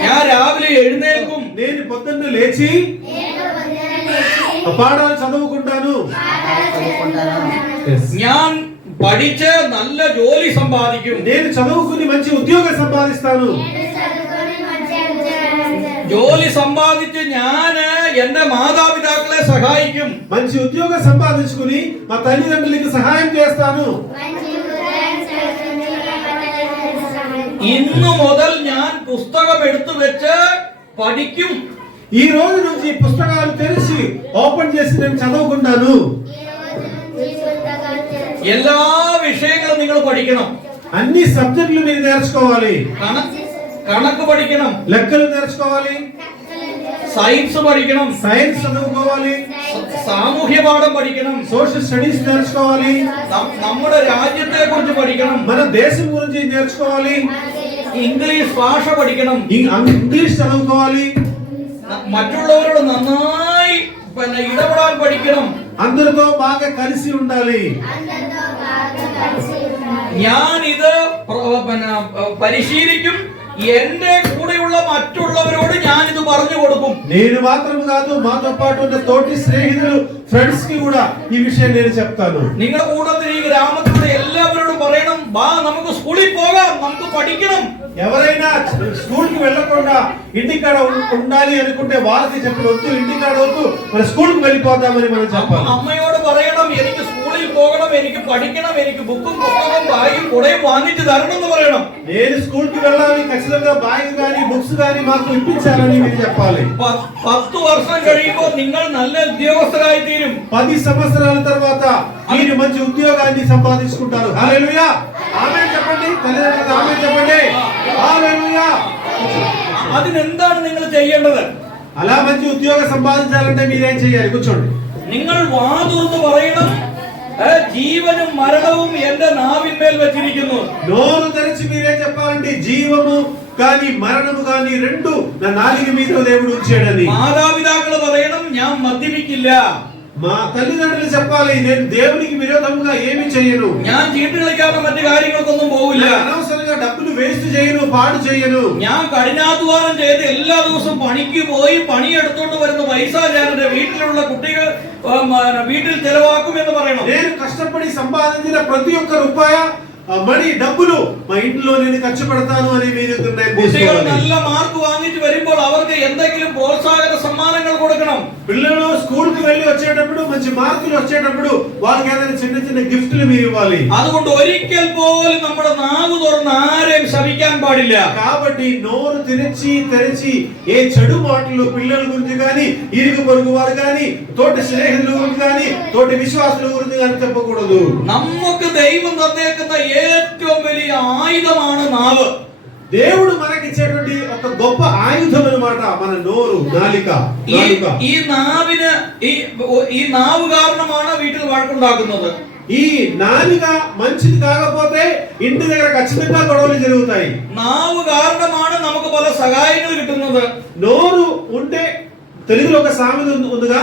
ഞാൻ രാവിലെ എഴുന്നേൽക്കും. నేను పొద్దున్న లేచి పాఠాలు చదువుకుంటాను. ഞാൻ പഠിച്ച് നല്ല ജോലി സമ്പാദിക്കും. నేను చదువుకుని మంచి ఉద్యోగం సంపాదిస్తాను. ജോലി സമ്പാദിച്ച് ഞാൻ എന്റെ മാതാപിതാക്കളെ സഹായിക്കും. మంచి ఉద్యోగం సంపాదించుకుని మా తల్లిదండ్రులకు సహాయం చేస్తాను. ഇന്നു മുതൽ ഞാൻ പുസ്തകം എടുത്തു വെച്ച് പഠിക്കും. ఈ రోజు నుంచి పుస్తకాలు తెరిచి ఓపెన్ చేసి నేను చదువుకుంటాను. എല്ലാ വിഷയങ്ങളും നിങ്ങൾ പഠിക്കണം. అన్ని సబ్జెక్టులు మీరు నేర్చుకోవాలి. കണക്ക് പഠിക്കണം, లెక్కలు నేర్చుకోవాలి, സയൻസ് പഠിക്കണം, సైన్స్ చదువుకోవాలి, സാമൂഹ്യ പാഠം പഠിക്കണം, సోషల్ స్టడీస్ నేర్చుకోవాలి, നമ്മുടെ രാജ്യത്തെ കുറിച്ച് പഠിക്കണം, మన దేశం గురించి నేర్చుకోవాలి, ഇംഗ്ലീഷ് ഭാഷ പഠിക്കണം, ఇంగ్లీష్ చదువుకోవాలి, മറ്റുള്ളവരോട് നന്നായി ഇടപെടാൻ പഠിക്കണം, అందరితో బాగా కలిసి ఉండాలి. ഞാൻ ഇത് പരിശീലിക്കും. എന്റെ കൂടെയുള്ള മറ്റുള്ളവരോട് ഞാൻ ഇത് പറഞ്ഞു കൊടുക്കും. నేను మాత్రం కాదు, మాతో పాటు ఉన్న తోటి స్నేహితులు ఫ్రెండ్స్ కి కూడా ఈ విషయం నేను చెప్తాను. നിങ്ങളുടെ കൂട്ടത്തിൽ ഈ ഗ്രാമത്തിലുള്ള എല്ലാവരോടും പറയണം, വാ നമുക്ക് സ്കൂളിൽ പോകാം, നമുക്ക് പഠിക്കണം. ఎవరైనా స్కూల్ కి వెళ్ళకుండా ఇంటికాడ ఉండాలి అనుకుంటే వాళ్ళకి చెప్పవద్దు, ఇంటికాడ వద్దు, మన స్కూల్ కి వెళ్ళిపోదామని మనం చెప్పాలి. അമ്മയോട് പറയണം, എനിക്ക് സ്കൂളിൽ പോകണം, എനിക്ക് പഠിക്കണം, എനിക്ക് ബുക്കും പുസ്തകവും ബാഗും കുടയും വാങ്ങിച്ചു തരണം എന്ന് പറയണം. నేను స్కూల్ కి వెళ్ళాలి, ఖచ్చితంగా బ్యాగ్ గాని బుక్స్ గాని మాకు ఇప్పించాలని మీరు చెప్పాలి. 10 വർഷം കഴിയുമ്പോൾ നിങ്ങൾ നല്ല ఉద్యోగస్తురాయి తీരും. 10 సంవత్సరాల తర్వాత మీరు మంచి ఉద్యోగాన్ని సంపాదించుకుంటారు. హల్లెలూయా, ఆమేన్ చెప్పండి. తల్లిదండ్రులకు ఆమేన్ చెప్పండి. హల్లెలూయా. അതിനെന്താണ് നിങ്ങൾ ചെയ്യേണ്ടത്? అలా మంచి ఉద్యోగం సంపాదించాలంటే మీరేం చేయాలి? కూర్చోండి. നിങ്ങൾ വാ തുറന്ന് പറയണം, ജീവനും മരണവും എന്റെ നാവിന്മേൽ വെച്ചിരിക്കുന്നു. నోరు తెరిచి మీరేం చెప్పాలంటే జీవము కానీ మరణము కానీ రెండు నా నాలుక మీద దేవుడు ఉంచాడని. മാതാപിതാക്കൾ പറയണം, ഞാൻ മദ്യപിക്കില്ല. మా తల్లిదండ్రులు చెప్పాలి, నేను దేవునికి విరోధంగా ఏమి చేయను. ഞാൻ ചീട്ട് കളിക്കാനോ മറ്റു കാര്യങ്ങൾക്കൊന്നും പോവില്ല. అనవసరంగా డబ్బులు వేస్ట్ చేయను, పాడు చేయను. ഞാൻ കഠിനാധ്വാനം ചെയ്ത് എല്ലാ ദിവസവും പണിക്ക് പോയി പണിയെടുത്തോണ്ട് വരുന്ന പൈസ ഞാൻ എന്റെ വീട്ടിലുള്ള കുട്ടികൾ വീട്ടിൽ ചെലവാക്കും എന്ന് പറയണം. నేను కష్టపడి సంపాదించిన ప్రతి ఒక్క రూపాయ మణి డబ్బులు మా ఇంట్లో నేను ఖర్చు పెడతాను అని మీరు నిర్ణయం കുട്ടികൾ తీసుకోవాలి. നല്ല മാർക്ക് വാങ്ങിച്ചു വരുമ്പോൾ അവർക്ക് എന്തെങ്കിലും പ്രോത്സാഹന സമ്മാനങ്ങൾ കൊടുക്കണം. పిల్లలు స్కూల్ కి వెళ్ళి వచ్చేటప్పుడు మంచి మార్కులు వచ్చేటప్పుడు వాళ్ళకి ఏదైనా చిన్న చిన్న గిఫ్ట్లు మీరు ఇవ్వాలి. അതുകൊണ്ട് ഒരിക്കൽ പോലും നമ്മുടെ നാവ് തുറന്ന് ആരെയും ശപിക്കാൻ പാടില്ല. కాబట్టి నోరు తెరిచి ఏ చెడు మాటలు పిల్లల గురించి కానీ, ఇరుగు పొరుగు వారు కానీ, తోటి స్నేహితుల గురించి కానీ, తోటి విశ్వాసుల గురించి కానీ చెప్పకూడదు. നമുക്ക് ദൈവം തന്നേക്കുന്ന ഏറ്റവും വലിയ ആയുധമാണ് നാവ്. దేవుడు మనకిచ్చేటువంటి ఒక గొప్ప ఆయుధం అన్నమాట మన నోరు, నాలిక. ഈ നാവിന് ഈ നാവ് കാരണമാണ് വീട്ടിൽ വഴക്കുണ്ടാക്കുന്നത്. ఈ నాలిక మంచిది కాకపోతే ఇంటి దగ్గర ఖచ్చితంగా గొడవలు జరుగుతాయి. നാവ് കാരണമാണ് നമുക്ക് പല സഹായങ്ങൾ കിട്ടുന്നത്. నోరు ఉంటే తెలుగులో ఒక సామెత ఉందిగా,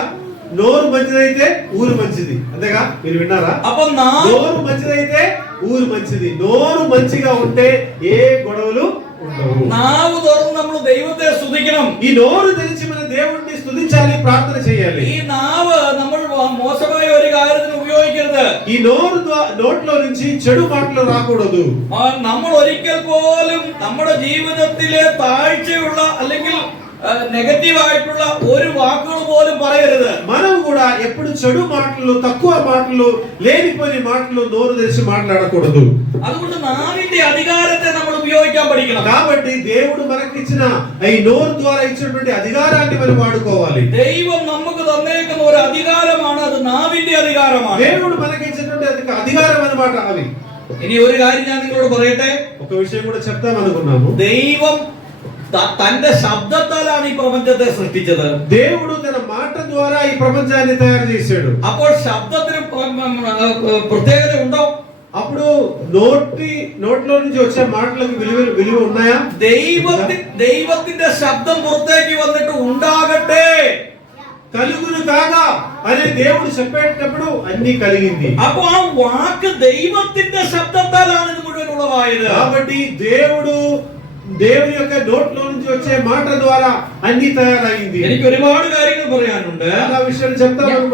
నోరు మంచిదైతే ఊరు మంచిది. అంతేగా, మీరు విన్నారా? అപ്പൊ నోరు మంచిదైతే ఊరు మంచిది. నోరు మంచిగా ఉంటే ఏ గొడవలు ఉండవు. നാവ് തുറന്ന് നമ്മൾ ദൈവത്തെ സ്തുതിക്കണം. ఈ నోరు తెరిచి మన దేవుడిని స్తుతించాలి, ప్రార్థన చేయాలి. ഈ നാവ് നമ്മൾ മോശമായ ഒരു കാര്യത്തിന് ഉപയോഗിക്കരുത്. ఈ నోట్లో నుంచి చెడు మాటలు రాకూడదు. നമ്മൾ ഒരിക്കൽ പോലും നമ്മുടെ ജീവിതത്തിലെ താഴ്ചയുള്ള അല്ലെങ്കിൽ നെഗറ്റീവ് ആയിട്ടുള്ള ഒരു വാക്കുകൾ പോലും പറയരുത്. మనం కూడా ఎప్పుడు చెడు మాటలు, తక్కువ మాటలు, లేనిపోని మాటలు నోరు తెరిచి మాట్లాడకూడదు. അതുകൊണ്ട് നാവിന്റെ അധികാരത്തെ നമ്മൾ ഉപയോഗിക്കാൻ പഠിക്കണം. కాబట్టి దేవుడు మనకిచ్చిన ఈ నోరు ద్వారా ఇచ్చినటువంటి అధికారాన్ని మనం వాడుకోవాలి. ദൈവം നമുക്ക് തന്നേക്കുന്ന ഒരു അധികാരമാണ്, അത് നാവിന്റെ അധികാരമാണ്. దేవుడు మనకిచ్చినటువంటి అధికారం అన్నమాట అది. ഇനി ഒരു കാര്യം ഞാൻ നിങ്ങളോട് പറയട്ടെ. ఒక విషయం కూడా చెప్తాం అనుకున్నాము. ദൈവം തന്റെ ശബ്ദത്താലാണ് ഈ പ്രപഞ്ചത്തെ സൃഷ്ടിച്ചത്. దేవుడు తన మాట ద్వారా ఈ ప్రపంచాన్ని తయారు చేశాడు. അപ്പോൾ ശബ്ദത്തിന് പ്രത്യേകത ഉണ്ടോ? అప్పుడు నోట్లో నుంచి వచ్చే మాటలకు విలువ ఉన్నాయా? ദൈവത്തിന്റെ ശബ്ദം പുറത്തേക്ക് വന്നിട്ട് ഉണ്ടാകട്ടെ కలుగును కాగా అనే దేవుడు చెప్పేటప్పుడు అన్ని కలిగింది. അപ്പൊ ആ വാക്ക് ദൈവത്തിന്റെ ശബ്ദത്താലാണ് ഇത് മുഴുവൻ ഉളവായത്. కాబట్టి దేవుని యొక్క నోట్లో నుంచి వచ్చే మాట ద్వారా అన్ని తయారైంది. എനിക്ക് ഒരുപാട് കാര്യങ്ങൾ പറയാനുണ്ട്. చాలా విషయాలు చెప్తాను,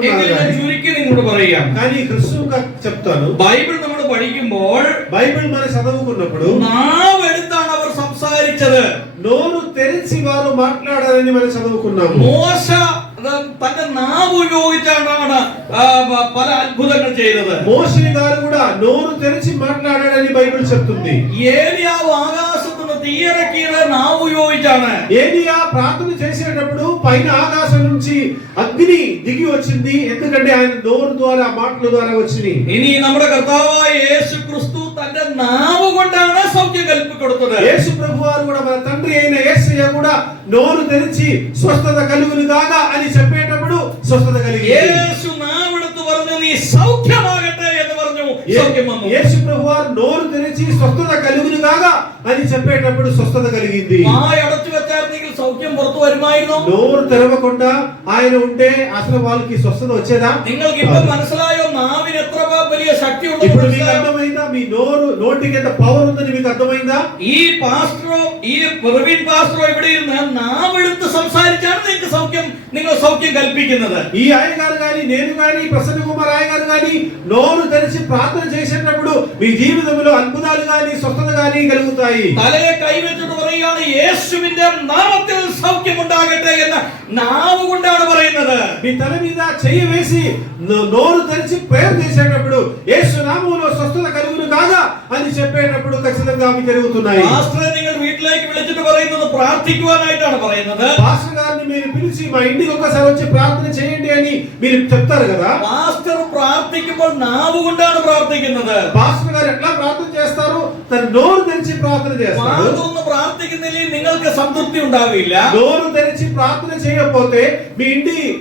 ചുരുക്കി നിങ്ങളോട് പറയാം. కానీ హృస్సుగా చెప్తాను. ബൈബിൾ നമ്മൾ പഠിക്കുമ്പോൾ బైబిల్ మనం చదువుకున్నప్పుడు നാവ് എടുത്താണ് അവർ സംസാരിച്ചത്. నోరు తెరిచి వారు మాట్లాడాలని మనం చదువుకున్నాము. മോശ തന്റെ നാവ് ഉപയോഗിച്ചാണ് പല അത്ഭുതങ്ങൾ ചെയ്തത്. మోషే గారు కూడా నోరు తెరిచి మాట్లాడాడని బైబిల్ చెప్తుంది. ఏలియావు ఆకాశത്തുനിന്ന് తీయరకిన నావు ఉపയോഗിച്ചാണ്. ఏలియా ప్రార్థన చేసేటప్పుడు పైన ఆకాశం నుంచి అగ్ని దిగి వచ్చింది, ఎందుకంటే ఆయన నోరు ద్వారా, మాటల ద్వారా వచ్చింది. ഇനി നമ്മുടെ കർത്താവായ യേശു ക്രിസ്തു തന്റെ നാവ് കൊണ്ടാണ് സൗഖ്യം കൽപ്പിക്കൊടുത്തത്. యేసు ప్రభువారు కూడా, మన తండ్రి అయిన యేసయ్య కూడా నోరు తెరిచి స్వస్థత కలుగును గాక అని చెప్పేటప్పుడు స్వస్థత కలిగింది. యేసు నావెടുത്ത് പറഞ്ഞു നീ സൗഖ്യമാകട്ടെ എന്ന് പറഞ്ഞു, സൗഖ്യം വന്നു. యేసు ప్రభువారు నోరు తెరిచి స్వస్థత కలుగును గాక అని చెప్పేటప్పుడు స్వస్థత కలిగింది. വായ അടച്ചു വെച്ചായിരുന്നെങ്കിൽ സൗഖ്യം പുറത്തു വരുമായിരുന്നോ? నోరు తెరవకుండా ఆయన ఉంటే అసలు వాళ్ళకి స్వస్థత వచ్చేదా? നിങ്ങൾക്ക് ഇപ്പൊ മനസ്സിലായോ നാവിന് എത്ര വലിയ ശക്തി ఇప్పుడు మీకు అర్థమైందా? మీ నోటికి ఎంత పవర్ ఉందని మీకు అర్థమైందా? ഈ പാസ്റ്ററോ, ഈ പ്രവീൺ പാസ്റ്ററോ ഇവിടെ ഇരുന്ന് നാവെടുത്ത് സംസാരിച്ചാണ് നിങ്ങൾ സൗഖ്യം കൽപ്പിക്കുന്നത്. ఈ అయ్యగారు గాని, నేను గాని, ప్రసన్న కుమార్ అయ్యగారు గాని నోరు తెరిచి ప్రార్థన చేసేటప్పుడు మీ జీవితంలో అద్భుతాలు గాని, స్వస్థత గాని కలుగుతాయి. തലയെ കൈവച്ചിട്ട് പറയുകയാണ് യേശുവിന്റെ നാമത്തിൽ സൗഖ്യം ഉണ്ടാകട്ടെ എന്ന് നാവ് കൊണ്ടാണ് പറയുന്നത്. మీ తల మీద చెయ్యి వేసి నోరు తెరిచి ప్రేయర్ చేసేటప్పుడు యేసు నామములో స్వస్థత కలుగును గాక అని చెప్పేటప్పుడు ఖచ్చితంగా అవి జరుగుతున్నాయి. పాస్టరే നിങ്ങൾ വീട്ടിലേക്ക് വിളിച്ചിട്ട് പറയുന്നത് പ്രാർത്ഥിക്കുവാനായിട്ടാണ് പറയുന്നത്. పాస్టర్ గారిని మీరు పిలిచి మా ఇంటికి ఒకసారి వచ్చి ప్రార్థన చేయండి అని మీరు చెప్తారు కదా. పాస్టర్ ప్రార్థిക്കുമ്പോൾ నావు കൊണ്ടാണ് പ്രാർത്ഥിക്കുന്നത്. పాస్టర్ గారు ఎట్లా ప్రార్థన చేస్తారు? తన నోరు తెరిచి ప్రార్థన చేస్తారు. വാതൊന്ന് പ്രാർത്ഥിക്കുന്നില്ലെങ്കിൽ നിങ്ങൾക്ക് സംതൃപ്തി ഉണ്ടാവില്ല. నోరు తెరిచి ప్రార్థన చేయకపోతే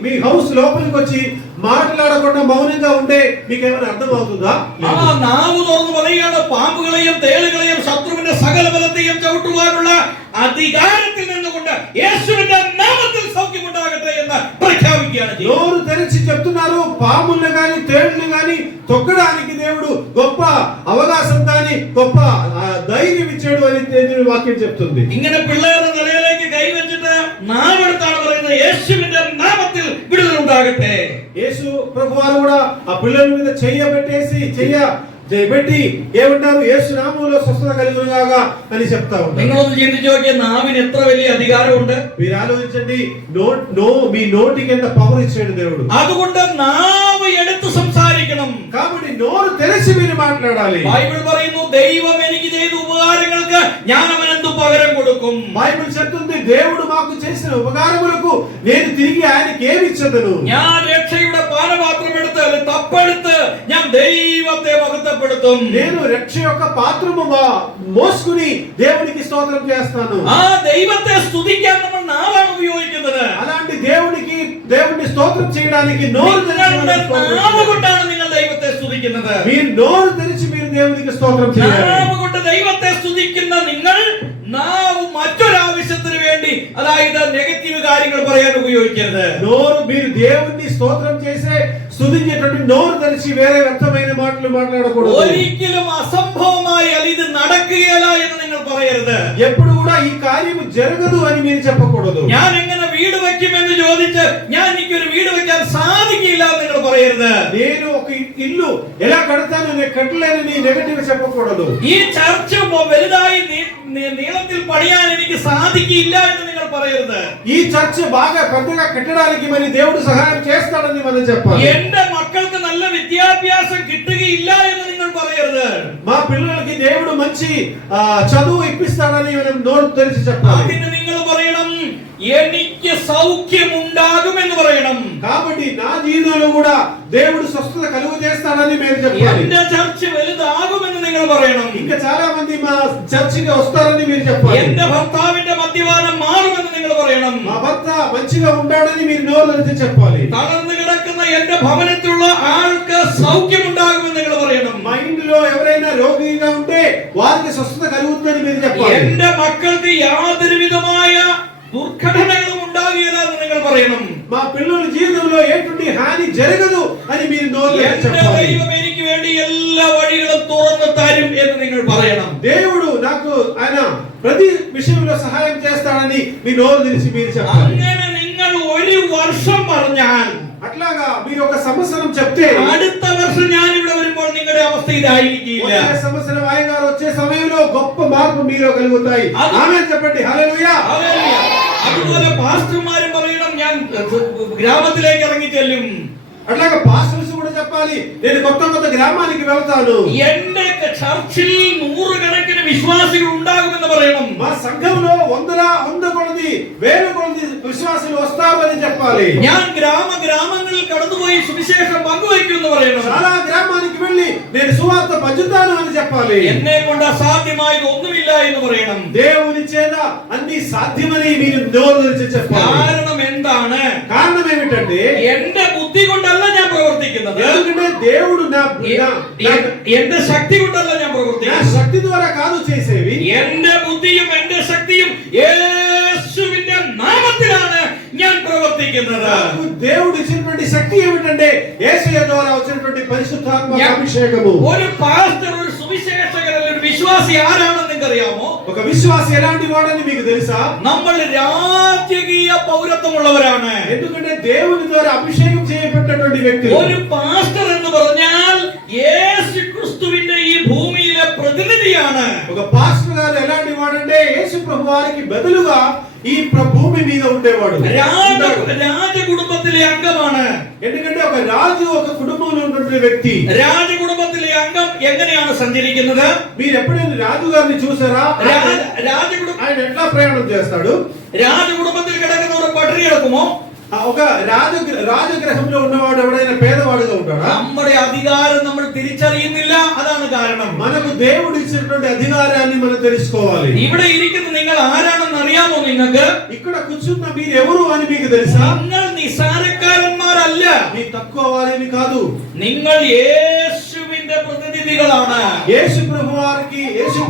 మీ హౌస్ లోపలికి వచ్చి మాట్లాడకుండా మౌనంగా ఉంటే మీకు ఏమైనా అర్థం అవుతుందా? ആ നാവ് തുറന്ന് പറയുകയാണ് പാമ്പുകളെയും തേളുകളെയും ശത്രുവിന്റെ സകല ബലത്തെയും ചവിട്ടുവാനുള്ള അധികാരത്തിൽ നിന്നുകൊണ്ട് യേശുവിന്റെ നാമത്തിൽ സൗഖ്യമുണ്ടാകട്ടെ എന്ന് പ്രഖ്യാപിക്കുകയാണ്. నోరు తెరిచి చెప్తున్నారు, పాములను గాని, తేళ్లను గాని తొక్కడానికి దేవుడు గొప్ప అవకాశం గాని, గొప్ప ధైర్యం ఇచ్చాడు అని దేవుని వాక్యం చెప్తుంది. ഇങ്ങനെ പിള്ളേരുടെ തലയിലേക്ക് കൈവച്ചിട്ട് നാവെടുത്താണ് പറയുന്നത് യേശുവിന്റെ നാമത്തിൽ വിടുതൽ ഉണ്ടാകട്ടെ. యేసు ప్రభువారు కూడా ఆ పిల్లల మీద పెట్టి ఏమంటారు? యేసు నామములో స్వస్థత కలుగును గాక అని చెప్తా ఉంటారు. നിങ്ങളൊന്ന് ചിന്തിച്ചു നോക്കിയാൽ നാവിന് എത്ര വലിയ അധികാരമുണ്ട്. మీరు ఆలోచించండి, మీ నోటికి ఎంత పవర్ ఇచ్చాడు దేవుడు. അതുകൊണ്ട് നാവ് എടുത്ത് സംസാരിക്കണം. కాబట్టి నోరు తెరిచి మీరు మాట్లాడాలి. ബൈബിൾ പറയുന്നു ദൈവം എനിക്ക് ചെയ്ത ഉപകാരങ്ങൾക്ക് ഞാൻ അവനെന്തു പകരം കൊടുക്കും. బైబిల్ చెప్తుంది, దేవుడు మాకు చేసిన ఉపకారములకు నేను తిరిగి ఆయనకి ఏమి ఇచ్చదను. ഞാൻ രക്ഷയുടെ പാനപാത്രം എടുത്ത് തപ്പെടുത്ത് ഞാൻ ദൈവത്തെ മഹത്വപ്പെടുത്തും. నేను రక్ష యొక్క పాత్రము మోసుకుని దేవునికి స్తోత్రం చేస్తాను. ആ ദൈവത്തെ സ്തുതിക്കാൻ നമ്മൾ നാവാണ് ഉപയോഗിക്കുന്നത്. అలాంటి దేవుని స్తోత్రం చేయడానికి నోరు നാവ് കൊണ്ടാണ് നിങ്ങൾ ദൈവത്തെ സ്തുതിക്കുന്നത്. మీరు నోరు తెరిచి మీరు దేవునికి స్తోత్రం చేయాలి. നാവ് കൊണ്ട് ദൈവത്തെ സ്തുതിക്കുന്ന നിങ്ങൾ നാവ് മറ്റൊരാവശ്യത്തിന് വേണ്ടി, അതായത് നെഗറ്റീവ് കാര്യങ്ങൾ പറയാൻ ഉപയോഗിക്കരുത്. మీరు దేవుణ్ణి స్తోత్రం చేసే స్తుతించేటువంటి నోరు తెరిచి వేరే వ్యర్థమైన మాటలు మాట్లాడకూడదు. ഒരിക്കലും അസംഭവമായി ഇത് നടക്കുകയില്ല എന്ന് നിങ്ങൾ പറയരുത്. ఎప్పుడు కూడా ఈ కార్యం జరగదు అని మీరు చెప్పకూడదు. ഞാൻ എങ്ങനെ വീട് വെക്കുമെന്ന് ചോദിച്ച് ഞാൻ എനിക്കൊരു വീട് വെക്കാൻ സാധിക്കില്ല എന്ന് നിങ്ങൾ പറയരുത്. నేను ఒక ఇల్లు ఎలా కడతాను నేను కట్టలేనని నెగటివ్ చెప్పకూడదు. ഈ ചർച്ച് വലുതായി നീളത്തിൽ പണിയാൻ എനിക്ക് സാധിക്കില്ല എന്ന് നിങ്ങൾ പറയരുത്. ఈ చర్చ్ బాగా పెద్దగా కట్టడానికి మరి దేవుడు సహాయం చేస్తాడని మనం చెప్పాలి. എന്റെ മക്കൾക്ക് നല്ല വിദ്യാഭ്യാസം കിട്ടുകയില്ല എന്ന് നിങ്ങൾ പറയരുത്. మా పిల్లలకి దేవుడు మంచి చదువు ఇప్పిస్తాడని మనం నోరు తెరిచి చెప్పాలి. അതിന് നിങ്ങൾ പറയണം എനിക്ക് സൗഖ്യമുണ്ടാകുമെന്ന് പറയണം. కాబట్టి నా జీవితంలో కూడా దేవుడు స్వస్థత కలుగు చేస్తాడని మీరు చెప్పాలి. എന്റെ ചർച്ച് വലുതാകുമെന്ന് നിങ്ങൾ പറയണം. ఇంకా చాలా మంది మా చర్చికి వస్తారని మీరు చెప్పాలి. എന്റെ ഭർത്താവിന്റെ മദ്യപാനം മാറുമെന്ന് നിങ്ങൾ പറയണം. మా భర్త మంచిగా ఉంటాడని మీరు నోరు తెరిచి చెప్పాలి. തളർന്നു കിടക്കുന്ന എന്റെ ഭവനത്തിലുള്ള ആൾക്ക് സൗഖ്യമുണ്ടാകുമെന്ന് നിങ്ങൾ പറയണം. మా ఇంట్లో ఎవరైనా రోగిగా ఉంటే వారికి స్వస్థత కలుగుతుందని మీరు చెప్పాలి. എന്റെ മക്കൾക്ക് യാതൊരു വിധമായ ദുർഘടനകളും ഉണ്ടാകില്ലെന്ന് നിങ്ങൾ പറയണം. మా పిల్లల జీవితంలో ఎటువంటి హాని జరగదు అని మీరు నోరు తెరిచి എന്റെ చెప్పాలి. ദൈവം എനിക്ക് വേണ്ടി എല്ലാ വഴികളും തുറന്നു തരും എന്ന് നിങ്ങൾ പറയണം. దేవుడు నాకు ఆయన ప్రతి విషయంలో సహాయం చేస్తాడని మీ నోరు తెరిచి మీరు చెప్పాలి. അങ്ങനെ നിങ്ങൾ ഒരു വർഷം പറഞ്ഞാൽ అట్లాగా మీరు ఒక సంవత్సరం చెప్తే അടുത്ത വർഷം ഞാൻ ഇവിടെ വരുമ്പോൾ നിങ്ങളുടെ അവസ്ഥ ഇതായിരിക്കില്ല. వచ్చే సంవత్సరం ఆయగారు వచ్చే సమయంలో గొప్ప మార్పు మీలో కలుగుతాయి. ఆమేన్ చెప్పండి. హల్లెలూయా. ഹല്ലേലൂയ. അതുപോലെ പാസ്റ്റർമാരും പറയണം ഞാൻ ഗ്രാമത്തിലേക്ക് ഇറങ്ങി ചെല്ലും. అట్లాగా పాస్టర్స్ కూడా చెప్పాలి నేను కొత్త కొత్త గ్రామానికి వెళ్తాను. എന്റെ ചർച്ചിൽ നൂറുകണക്കിന് വിശ്വാസികൾ ഉണ്ടാകുമെന്ന് പറയണം. మా సంఘంలో వంద కొలది వేల కొలది విశ్వాసులు వస్తారని చెప్పాలి. ഞാൻ ഗ്രാമങ്ങളിൽ കടന്നുപോയി സുവിശേഷം പങ്കുവയ്ക്കുമെന്ന് പറയണം. చాలా గ్రామానికి వెళ్ళి నేను సువార్త పంచుతాను అని చెప్పాలి. എന്നെ കൊണ്ട് അസാധ്യമായത് ഒന്നുമില്ല എന്ന് പറയണം. దేవుని చేత అన్ని సాధ్యమని మీరు నోరు తెరిచి చెప్పాలి. കാരണം എന്താണ്? కారణం ఏమిటంటే എന്റെ ബുദ്ധി കൊണ്ടല്ല ഞാൻ പ്രവർത്തിക്കുന്നത്. ఎందుకంటే దేవుడు എന്റെ ശക്തി കൊണ്ടല്ല ഞാൻ నా പ്രവർത്തിക്കുന്നത്. శక్తి ద్వారా కాదు చేసేవి. എന്റെ ബുദ്ധിയും എന്റെ ശക്തിയും യേശുവിന്റെ നാമത്തിലാണ് ഞാൻ പ്രവർത്തിക്കുന്നത്. నాకు దేవుడు ఇచ్చినటువంటి శక్తి ఏమిటంటే యేసయ్య ద్వారా వచ్చినటువంటి పరిశుద్ధాత్మ అభిషేకము. ഒരു പാസ്റ്റർ ഒരു സുവിശേഷകൻ ഒരു വിശ്വാസി ആരാണെന്ന് നിങ്ങൾക്കറിയാമോ? ఒక విశ్వాసి ఎలాంటి వాడని మీకు తెలుసా? നമ്മൾ രാജകീയ പൗരത്വമുള്ളവരാണ്. ఎందుకంటే దేవుని ద్వారా అభిషేకం చేయబడినటువంటి వ్యక్తులు. ഒരു പാസ്റ്റർ എന്ന് പറഞ്ഞാൽ യേശു ക്രിസ്തുവിന്റെ ഈ ഭൂമിയിലെ പ്രതിനിധിയാണ്. ఒక పాస్టర్ గారు ఎలాంటి వాడంటే యేసు ప్రభువారికి బదులుగా ఈ భూమి మీద ఉండేవాడు. രാജകുടുംബത്തിലെ അംഗമാണ്. ఎందుకంటే ఒక రాజు ఒక కుటుంబంలో ఉన్నటువంటి వ్యక్తి. രാജകുടുംബത്തിലെ അംഗം എങ്ങനെയാണ് സഞ്ചരിക്കുന്നത്? మీరు ఎప్పుడైనా రాజు గారిని చూసారా? ఆయన ఎట్లా ప్రయాణం చేస్తాడు? രാജകുടുംബത്തിൽ കിടക്കുന്നവർ പട്ടിണി കിടക്കുമോ? ఒక రాజగృహంలో ఉన్నవాడు ఎవడైనా పేదవాడుగా ఉంటాడా? നമ്മുടെ అధికారం നമ്മൾ തിരിച്ചറിയുന്നില്ല. അതാണ് കാരണം. మనకు దేవుడు ఇచ్చినటువంటి అధికారాన్ని మనం తెలుసుకోవాలి. ഇവിടെ ഇരിക്കുന്ന നിങ്ങൾ ആരാണെന്ന് അറിയാമോ? നിങ്ങൾക്ക് ఇక్కడ కూర్చున్న మీరు ఎవరు అని మీకు తెలుసా? നിങ്ങൾ നിസ്സാരക്കാരന്മാരല്ല. మీ తక్కువ వారేమి కాదు. നിങ്ങൾ യേശുവിന്റെ പ്രതിനിധികളാണ്. యేసు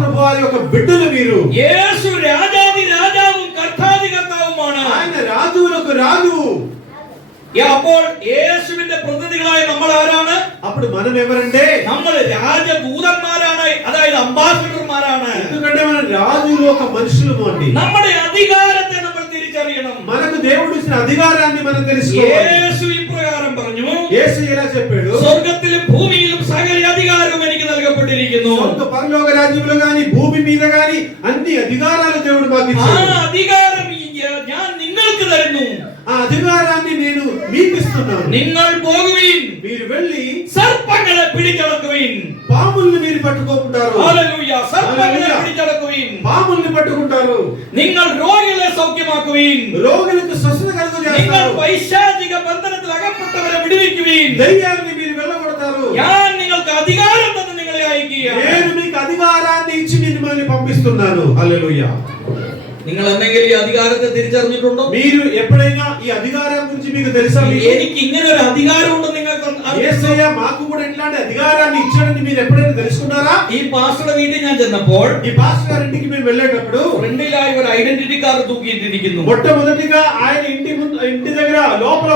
ప్రభువారి యొక్క బిడ్డలు మీరు. യേശു രാജാതി രാജാവും കർത്താതി കർത്താവുമാണ്. ఆయన రాజులకు రాజు. അപ്പോൾ യേശുവിന്റെ പ്രതിനിധികളായ നമ്മൾ ആരാണ്? అప్పుడు మనం ఎవరంటే നമ്മൾ രാജദൂതന്മാരാണ്. അതായത് അംബാസഡർമാരാണ്. ఎందుకంటే మనం రాజులు ఒక మనుషులము అండి. നമ്മുടെ അധികാരത്തെ നമ്മൾ തിരിച്ചറിയണം. మనకు దేవుడు ఇచ్చిన అధికారాన్ని మనం తెలుసుకోవాలి. యేసు ഇപ്രകാരം പറഞ്ഞു. యేసు ఎలా చెప్పాడు? സ്വർഗ്ഗത്തിലും ഭൂമിയിലും സകല അധികാരവും എനിക്ക് നൽകപ്പെട്ടിരിക്കുന്നു. స్వర్గ పరలోక రాజ్యంలో గాని భూమి మీద గాని అన్ని అధికారాలు దేవుడు మాకు ആ ఇచ్చాడు. അധികാരം ഞാൻ നിങ്ങൾക്ക് തരുന്നു. ఆ అధికారాన్ని నేను మీకు ఇస్తున్నాను. നിങ്ങൾ പോകുവിൻ. మీరు వెళ్ళి സർപ്പങ്ങളെ പിടിച്ചടക്കുവിൻ. పాముల్ని మీరు పట్టుకుంటారు. ഹല്ലേലൂയ. സർപ്പങ്ങളെ പിടിച്ചടക്കുവിൻ. పాముల్ని పట్టుకుంటారు. നിങ്ങൾ രോഗികളെ സൗഖ്യമാക്കുവിൻ. రోగులకు స్వస్థత നിങ്ങൾ కలుగజేస్తారు. പൈശാചിക ബന്ധനത്തിൽ അകപ്പെട്ടവരെ വിടുവിക്കുവിൻ. దయ్యాన్ని మీరు వెళ్ళగొడతారు. ഞാൻ നിങ്ങൾക്ക് അധികാരം തന്ന് നിങ്ങളെ അയക്കുകയാണ്. నేను మీకు అధికారాన్ని ఇచ్చి మిమ్మల్ని పంపిస్తున్నాను. హల్లెలూయా. നിങ്ങൾ എന്തെങ്കിലും ഈ അധികാരത്തെ തിരിച്ചറിഞ്ഞിട്ടുണ്ടോ? మీరు ఎప్పుడైనా ఈ అధికారం గురించి మీకు తెలుసా? എനിക്ക് ഇങ്ങനെ ഒരു അധികാരം ഉണ്ടെന്ന് നിങ്ങൾക്ക് యేసయ్య మాకు కూడా ఇట్లాంటి అధికారాన్ని ఇచ్చాడని మీరు ఎప్పుడైనా తెలుసుకున్నారా? ഈ പാസ്റ്ററുടെ വീട്ടിൽ ഞാൻ ചെന്നപ്പോൾ ఈ పాస్టర్ గారి ఇంటికి మేము వెళ్ళేటప్పుడు ഫ്രണ്ടിലായി ഒരു ഐഡന്റിറ്റി കാർഡ് തൂക്കിയിട്ടിരിക്കുന്നു. మొట్టమొదటిగా ఆయన ఇంటి దగ్గర లోపల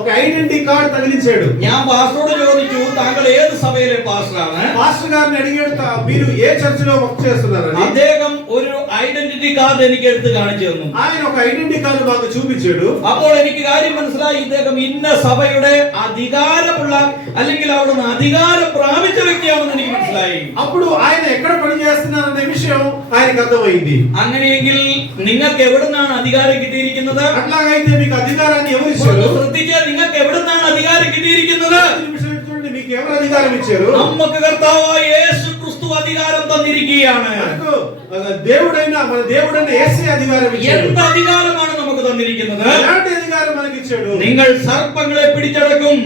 ఒక ఐడెంటిటీ కార్డ్ తగిలించాడు. ഞാൻ പാസ്റ്ററോട് ചോദിച്ചു, താങ്കൾ ഏത് സഭയിലെ പാസ്റ്ററാണ്? పాస్టర్ గారిని అడిగాడు, మీరు ఏ చర్చ్ లో వర్క్ చేస్తున్నారని. അദ്ദേഹം ഒരു ഐഡന്റിറ്റി കാർഡ് എനിക്ക് എടുത്ത് കാണിച്ചു തന്നു. ఆయన ఒక ఐడెంటిటీ కార్డు మాకు చూపించాడు. അപ്പോൾ എനിക്ക് കാര്യം മനസ്സിലായി, ഇദ്ദേഹം ഇന്ന സഭയുടെ അധികാരമുള്ള അല്ലെങ്കിൽ അവിടുന്ന് അധികാരം പ്രാപിച്ച വ്യക്തിയാണെന്ന് എനിക്ക് മനസ്സിലായി. అప్పుడు ఆయన ఎక్కడ పని చేస్తున్నారనే విషయం ఆయనకు అర్థమైంది. അങ്ങനെയെങ്കിൽ നിങ്ങൾക്ക് എവിടുന്നാണ് അധികാരം കിട്ടിയിരിക്കുന്നത്? అట్లాగైతే మీకు అధికారాన్ని ఎవరు ఇచ్చారు? ശ്രദ്ധിക്കുക, നിങ്ങൾക്ക് എവിടുന്നാണ് അധികാരം കിട്ടിയിരിക്കുന്നത്? చూడండి, మీకు ఎవరు అధికారం ఇచ్చారు? നമുക്ക് കർത്താവായ യേശു ക്രിസ്തു അധികാരം തന്നിരിക്കുകയാണ്. దేవుడైన మన దేవుడైన యేసే అధికారం ఇచ్చాడు. എന്ത് അധികാരമാണ് നമുക്ക് തന്നിരിക്കുന്നത്? ఎలాంటి అధికారం మనకి ఇచ్చాడు? നിങ്ങൾ സർപ്പങ്ങളെ പിടിച്ചടക്കും,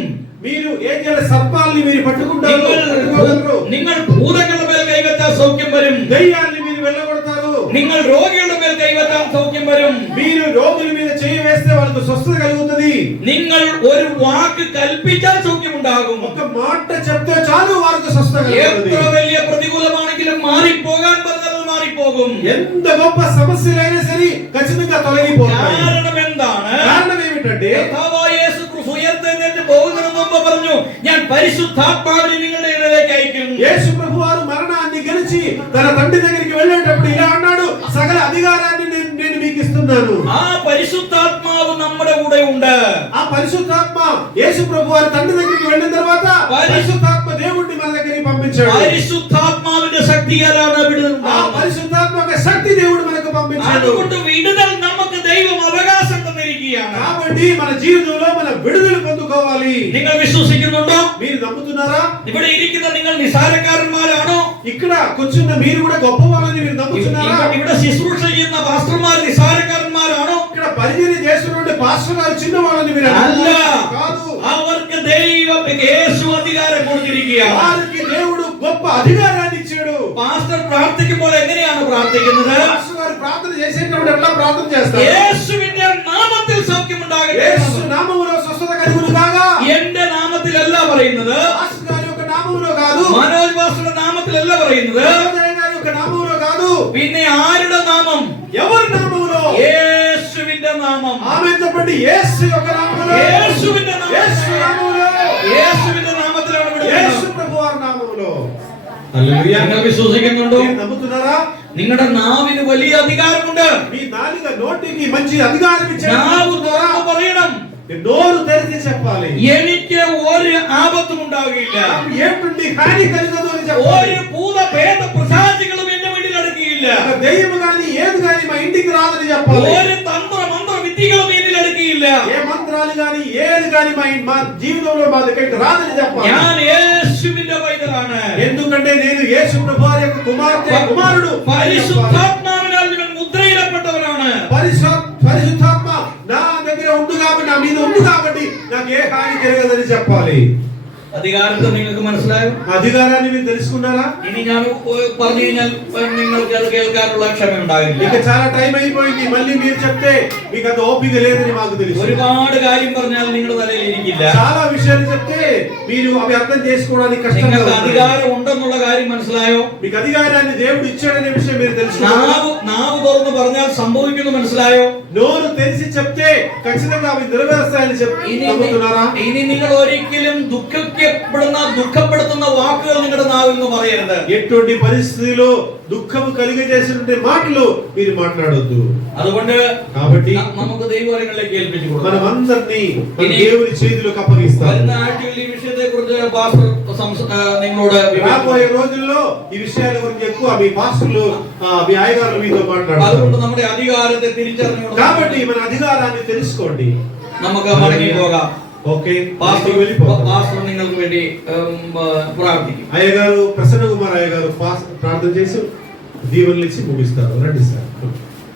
మీరు ఏం చేయాలి? సర్పాల్ని మీరు పట్టుకుంటారు, పట్టుకోగలరు. നിങ്ങൾ ഭൂതങ്ങളുടെ മേൽ കൈവച്ചാൽ സൗഖ്യം വരും, దయ్యాల్ని మీరు వెళ్ళగొడతారు. നിങ്ങൾ രോഗികളുടെ മേൽ കൈവച്ചാൽ സൗഖ്യം വരും, మీరు రోగుల మీద చేయి వేస్తే వాళ్ళకు స్వస్థత కలుగుతుంది. നിങ്ങൾ ഒരു വാക്ക് കൽപ്പിച്ചാൽ സൗഖ്യമുണ്ടാകും. ఒక మాట చెప్తే చాలు వారికి స్వస్థత కలుగుతుంది. എത്ര വലിയ പ്രതികൂലമാണെങ്കിലും മാറിപ്പോകാൻ പറഞ്ഞാൽ മാറിപ്പോകും. ఎంత గొప్ప సమస్యలైనా సరే ఖచ్చితంగా తొలగిపోతాయి. കാരണം എന്താണ്? కారణం ఏమిటంటే കർത്താവായ യേശു ക്രിസ്തു ഉയർത്തെഴുന്നേറ്റ് പോകുന്നതിന് മുമ്പ് പറഞ്ഞു, ഞാൻ പരിശുദ്ധാത്മാവിനെ നിങ്ങളുടെ ഇടയിലേക്ക് അയക്കും. యేసు ప్రభువారు మరణాన్ని గెలిచి తన తండ్రి దగ్గరికి వెళ్ళేటప్పుడు ఇలా అన్నాడు, సకల అధికారాన్ని నేను మీకు ఇస్తున్నాను. ആ പരിശുദ്ധാത്മാവ് നമ്മുടെ കൂടെ ഉണ്ട്. ఆ పరిశుద్ధాత్మ యేసు ప్రభువారు తండ్రి దగ్గరికి వెళ్ళిన తర్వాత పరిశుద్ధాత్మ దేవుడిని మన దగ్గరికి పంపించాడు. പരിശുദ്ധാത്മാവിന്റെ ശക്തിയാലാണ് വിടുതൽ ఆ ഉണ്ടാകുന്നത്. పరిశుద్ధాత్మ యొక్క శక్తి దేవుడు మనకు పంపించాడు. അതുകൊണ്ട് വിടുതൽ നമുക്ക് ദൈവം അവകാശം തന്നിരിക്കുകയാണ്. కాబట్టి మన జీవితంలో మనం విడుదల పొందుకోవాలి. നിങ്ങൾ വിശ്വസിക്കുന്നുണ്ടോ? మీరు నమ్ముతున్నారా? ഇവിടെ ഇരിക്കുന്ന നിങ്ങൾ നിസാരക്കാരന്മാരാണോ? ఇక్కడ కూర్చున్న మీరు కూడా గొప్పవాళ్ళని మీరు నమ్ముతున్నారా? ഇവിടെ ശുശ്രൂഷ ചെയ്യുന്ന പാസ്റ്റർമാർ നിസാരക്കാരന്മാരാണോ? ఇక్కడ పరిచర్య చేస్తున్నటువంటి పాస్టర్ గారు చిన్నవాళ్ళని మీరు അല്ല, అనుకుంటున్నారా? కాదు. അവർക്ക് ദൈവം യേശു അധികാരം കൊടുത്തിരിക്കുകയാണ്. వారికి దేవుడు గొప్ప అధికారాన్ని ఇచ్చాడు. പാസ്റ്റർ പ്രാർത്ഥിക്കുമ്പോൾ എങ്ങനെയാണ് പ്രാർത്ഥിക്കുന്നത്? పాస్టర్ గారు ప్రార్థన చేసేటప్పుడు ఎట్లా ప్రార్థన చేస్తారు? യേശുവിന്റെ നാമത്തിൽ സൗഖ്യമുണ്ടാകട്ടെ. యేసు నామములో స్వస్థత కలుగును గాక. എന്റെ നാമത്തിലല്ല പറയുന്നത്, పాస్టర్ గారి యొక్క నామములో కాదు, മനോജ് പാസ്റ്ററുടെ നാമത്തിലല്ല പറയുന്നത്. దేవదయ్య గారి యొక్క నామములో కాదు. പിന്നെ ആരുടെ നാമം? ఎవరి నామములో? യേശുവിന്റെ നാമം. ఆమేన్ చెప్పండి. యేసు యొక్క నామములో. യേശുവിന്റെ നാമം. యేసు నామములో. യേശുവിന്റെ നാമത്തിലാണ് యేసు വിടുന്നത്. ప్రభువారి నామములో. ഹല്ലേലൂയ. നിങ്ങൾ വിശ്വസിക്കുന്നുണ്ടോ? మీరు నమ్ముతున్నారా? നിങ്ങളുടെ നാവിന് വലിയ അധികാരമുണ്ട്. మీ నాలుక నోటికి మంచి అధికారం ఇచ్చాడు. നാവ് തുറന്ന് പറയണം, నోరు తెరిచి చెప్పాలి. എനിക്ക് ഒരു ആപത്തും ഉണ്ടാവുകയില്ല, ఏమిటి హాని కలగదు అని చెప్పాలి. ഒരു ഭൂതഭേദ പിശാചുകളും എന്റെ വീട്ടിൽ അടുക്കുകയില്ല, ఒక దెయ్యం గాని ఏది గాని మా ఇంటికి రాదని చెప్పాలి. ഒരു തന്ത്ര മന്ത്ര വിദ്യകളും എന്നിൽ അടുക്കുകയില്ല. ఏ మంత్రాలు గాని ఏది గాని మా జీవితంలో మా దగ్గరికి రాదని చెప్పాలి. ഞാൻ യേശുവിന്റെ പൈതലാണ്. ఎందుకంటే నేను యేసు ప్రభువారి యొక్క కుమారుడు. പരിശുദ്ധാത്മാവിനാൽ ഞാൻ മുദ്രയിടപ്പെട്ടവനാണ്. పరిశుద్ధాత్మ నా దగ్గర ఉంది కాబట్టి, నా మీద ఉంది కాబట్టి నాకు ఏ హాని జరగదని చెప్పాలి. അധികാരത്തെ നിങ്ങൾക്ക് മനസ്സിലായോ? అధికారాన్ని మీరు తెలుసుకున్నారా? ഇനി ഞാൻ പറഞ്ഞു കഴിഞ്ഞാൽ നിങ്ങൾക്ക് അത് കേൾക്കാനുള്ള ക്ഷമ ഉണ്ടാകില്ല. ఇక చాలా టైం అయిపోయింది. మళ్ళీ మీరు చెప్తే మీకు అంత ఓపిక లేదని మాకు తెలుసు. ഒരുപാട് കാര്യം പറഞ്ഞാൽ നിങ്ങളുടെ തലയിൽ ഇരിക്കില്ല. చాలా విషయాలు చెప్తే మీరు అవి అర్థం చేసుకోవడానికి కష్టంగా നിങ്ങൾക്ക് ఉంటుంది. അധികാരം ഉണ്ടെന്നുള്ള കാര്യം മനസ്സിലായോ? మీకు అధికారాన్ని దేవుడు ఇచ్చాడనే విషయం మీరు తెలుసుకున్నారా? നാവ് തുറന്ന് പറഞ്ഞാൽ സംഭവിക്കുന്നു മനസ്സിലായോ? నోరు తెరిచి చెప్తే ఖచ్చితంగా అవి నెరవేరుస్తాయని నమ్ముతున్నారా? ഇനി നിങ്ങൾ ഒരിക്കലും ദുഃഖപ്പെടുത്തുന്ന വാക്കുകൾ നിങ്ങളുടെ നാവിൽ നിന്ന് പറയരുത്. ఎటువంటి పరిస్థితిలో దుఃఖము కలిగజేసినటువంటి మాటలు మీరు మాట్లాడొద్దు. അതുകൊണ്ട് కాబట్టి നമുക്ക് ദൈവവരങ്ങളിലേക്ക് ഏൽപ്പിച്ചു കൊടുക്കാം. మనం అందరినీ మన దేవుని చేతిలోకి అప్పగిస్తాం. വരുന്ന ആഴ്ചയിൽ ഈ വിഷയത്തെ കുറിച്ച് പാസ്റ്റർ നിങ്ങളോട് రాబోయే రోజుల్లో ఈ విషయాల గురించి ఎక్కువ మీ పాస్టర్లు మీ అయ్యగారులు మీతో మాట్లాడతారు. അതുകൊണ്ട് നമ്മുടെ అధిകാരത്തെ తిരിച്ചറിഞ്ഞു కాబట్టి మన అధికారాన్ని తెలుసుకోండి. നമുക്ക് മടങ്ങി പോകാം. ఓకే, പാസ്റ്റർ നിങ്ങൾക്ക് വേണ്ടി പ്രാർത്ഥിക്കും. అయ్యగారు ప్రసన్న కుమార్ అయ్యగారు ప్రార్థన చేసి దీవెనలు ఇచ్చి ముగిస్తారు. రండి సార్.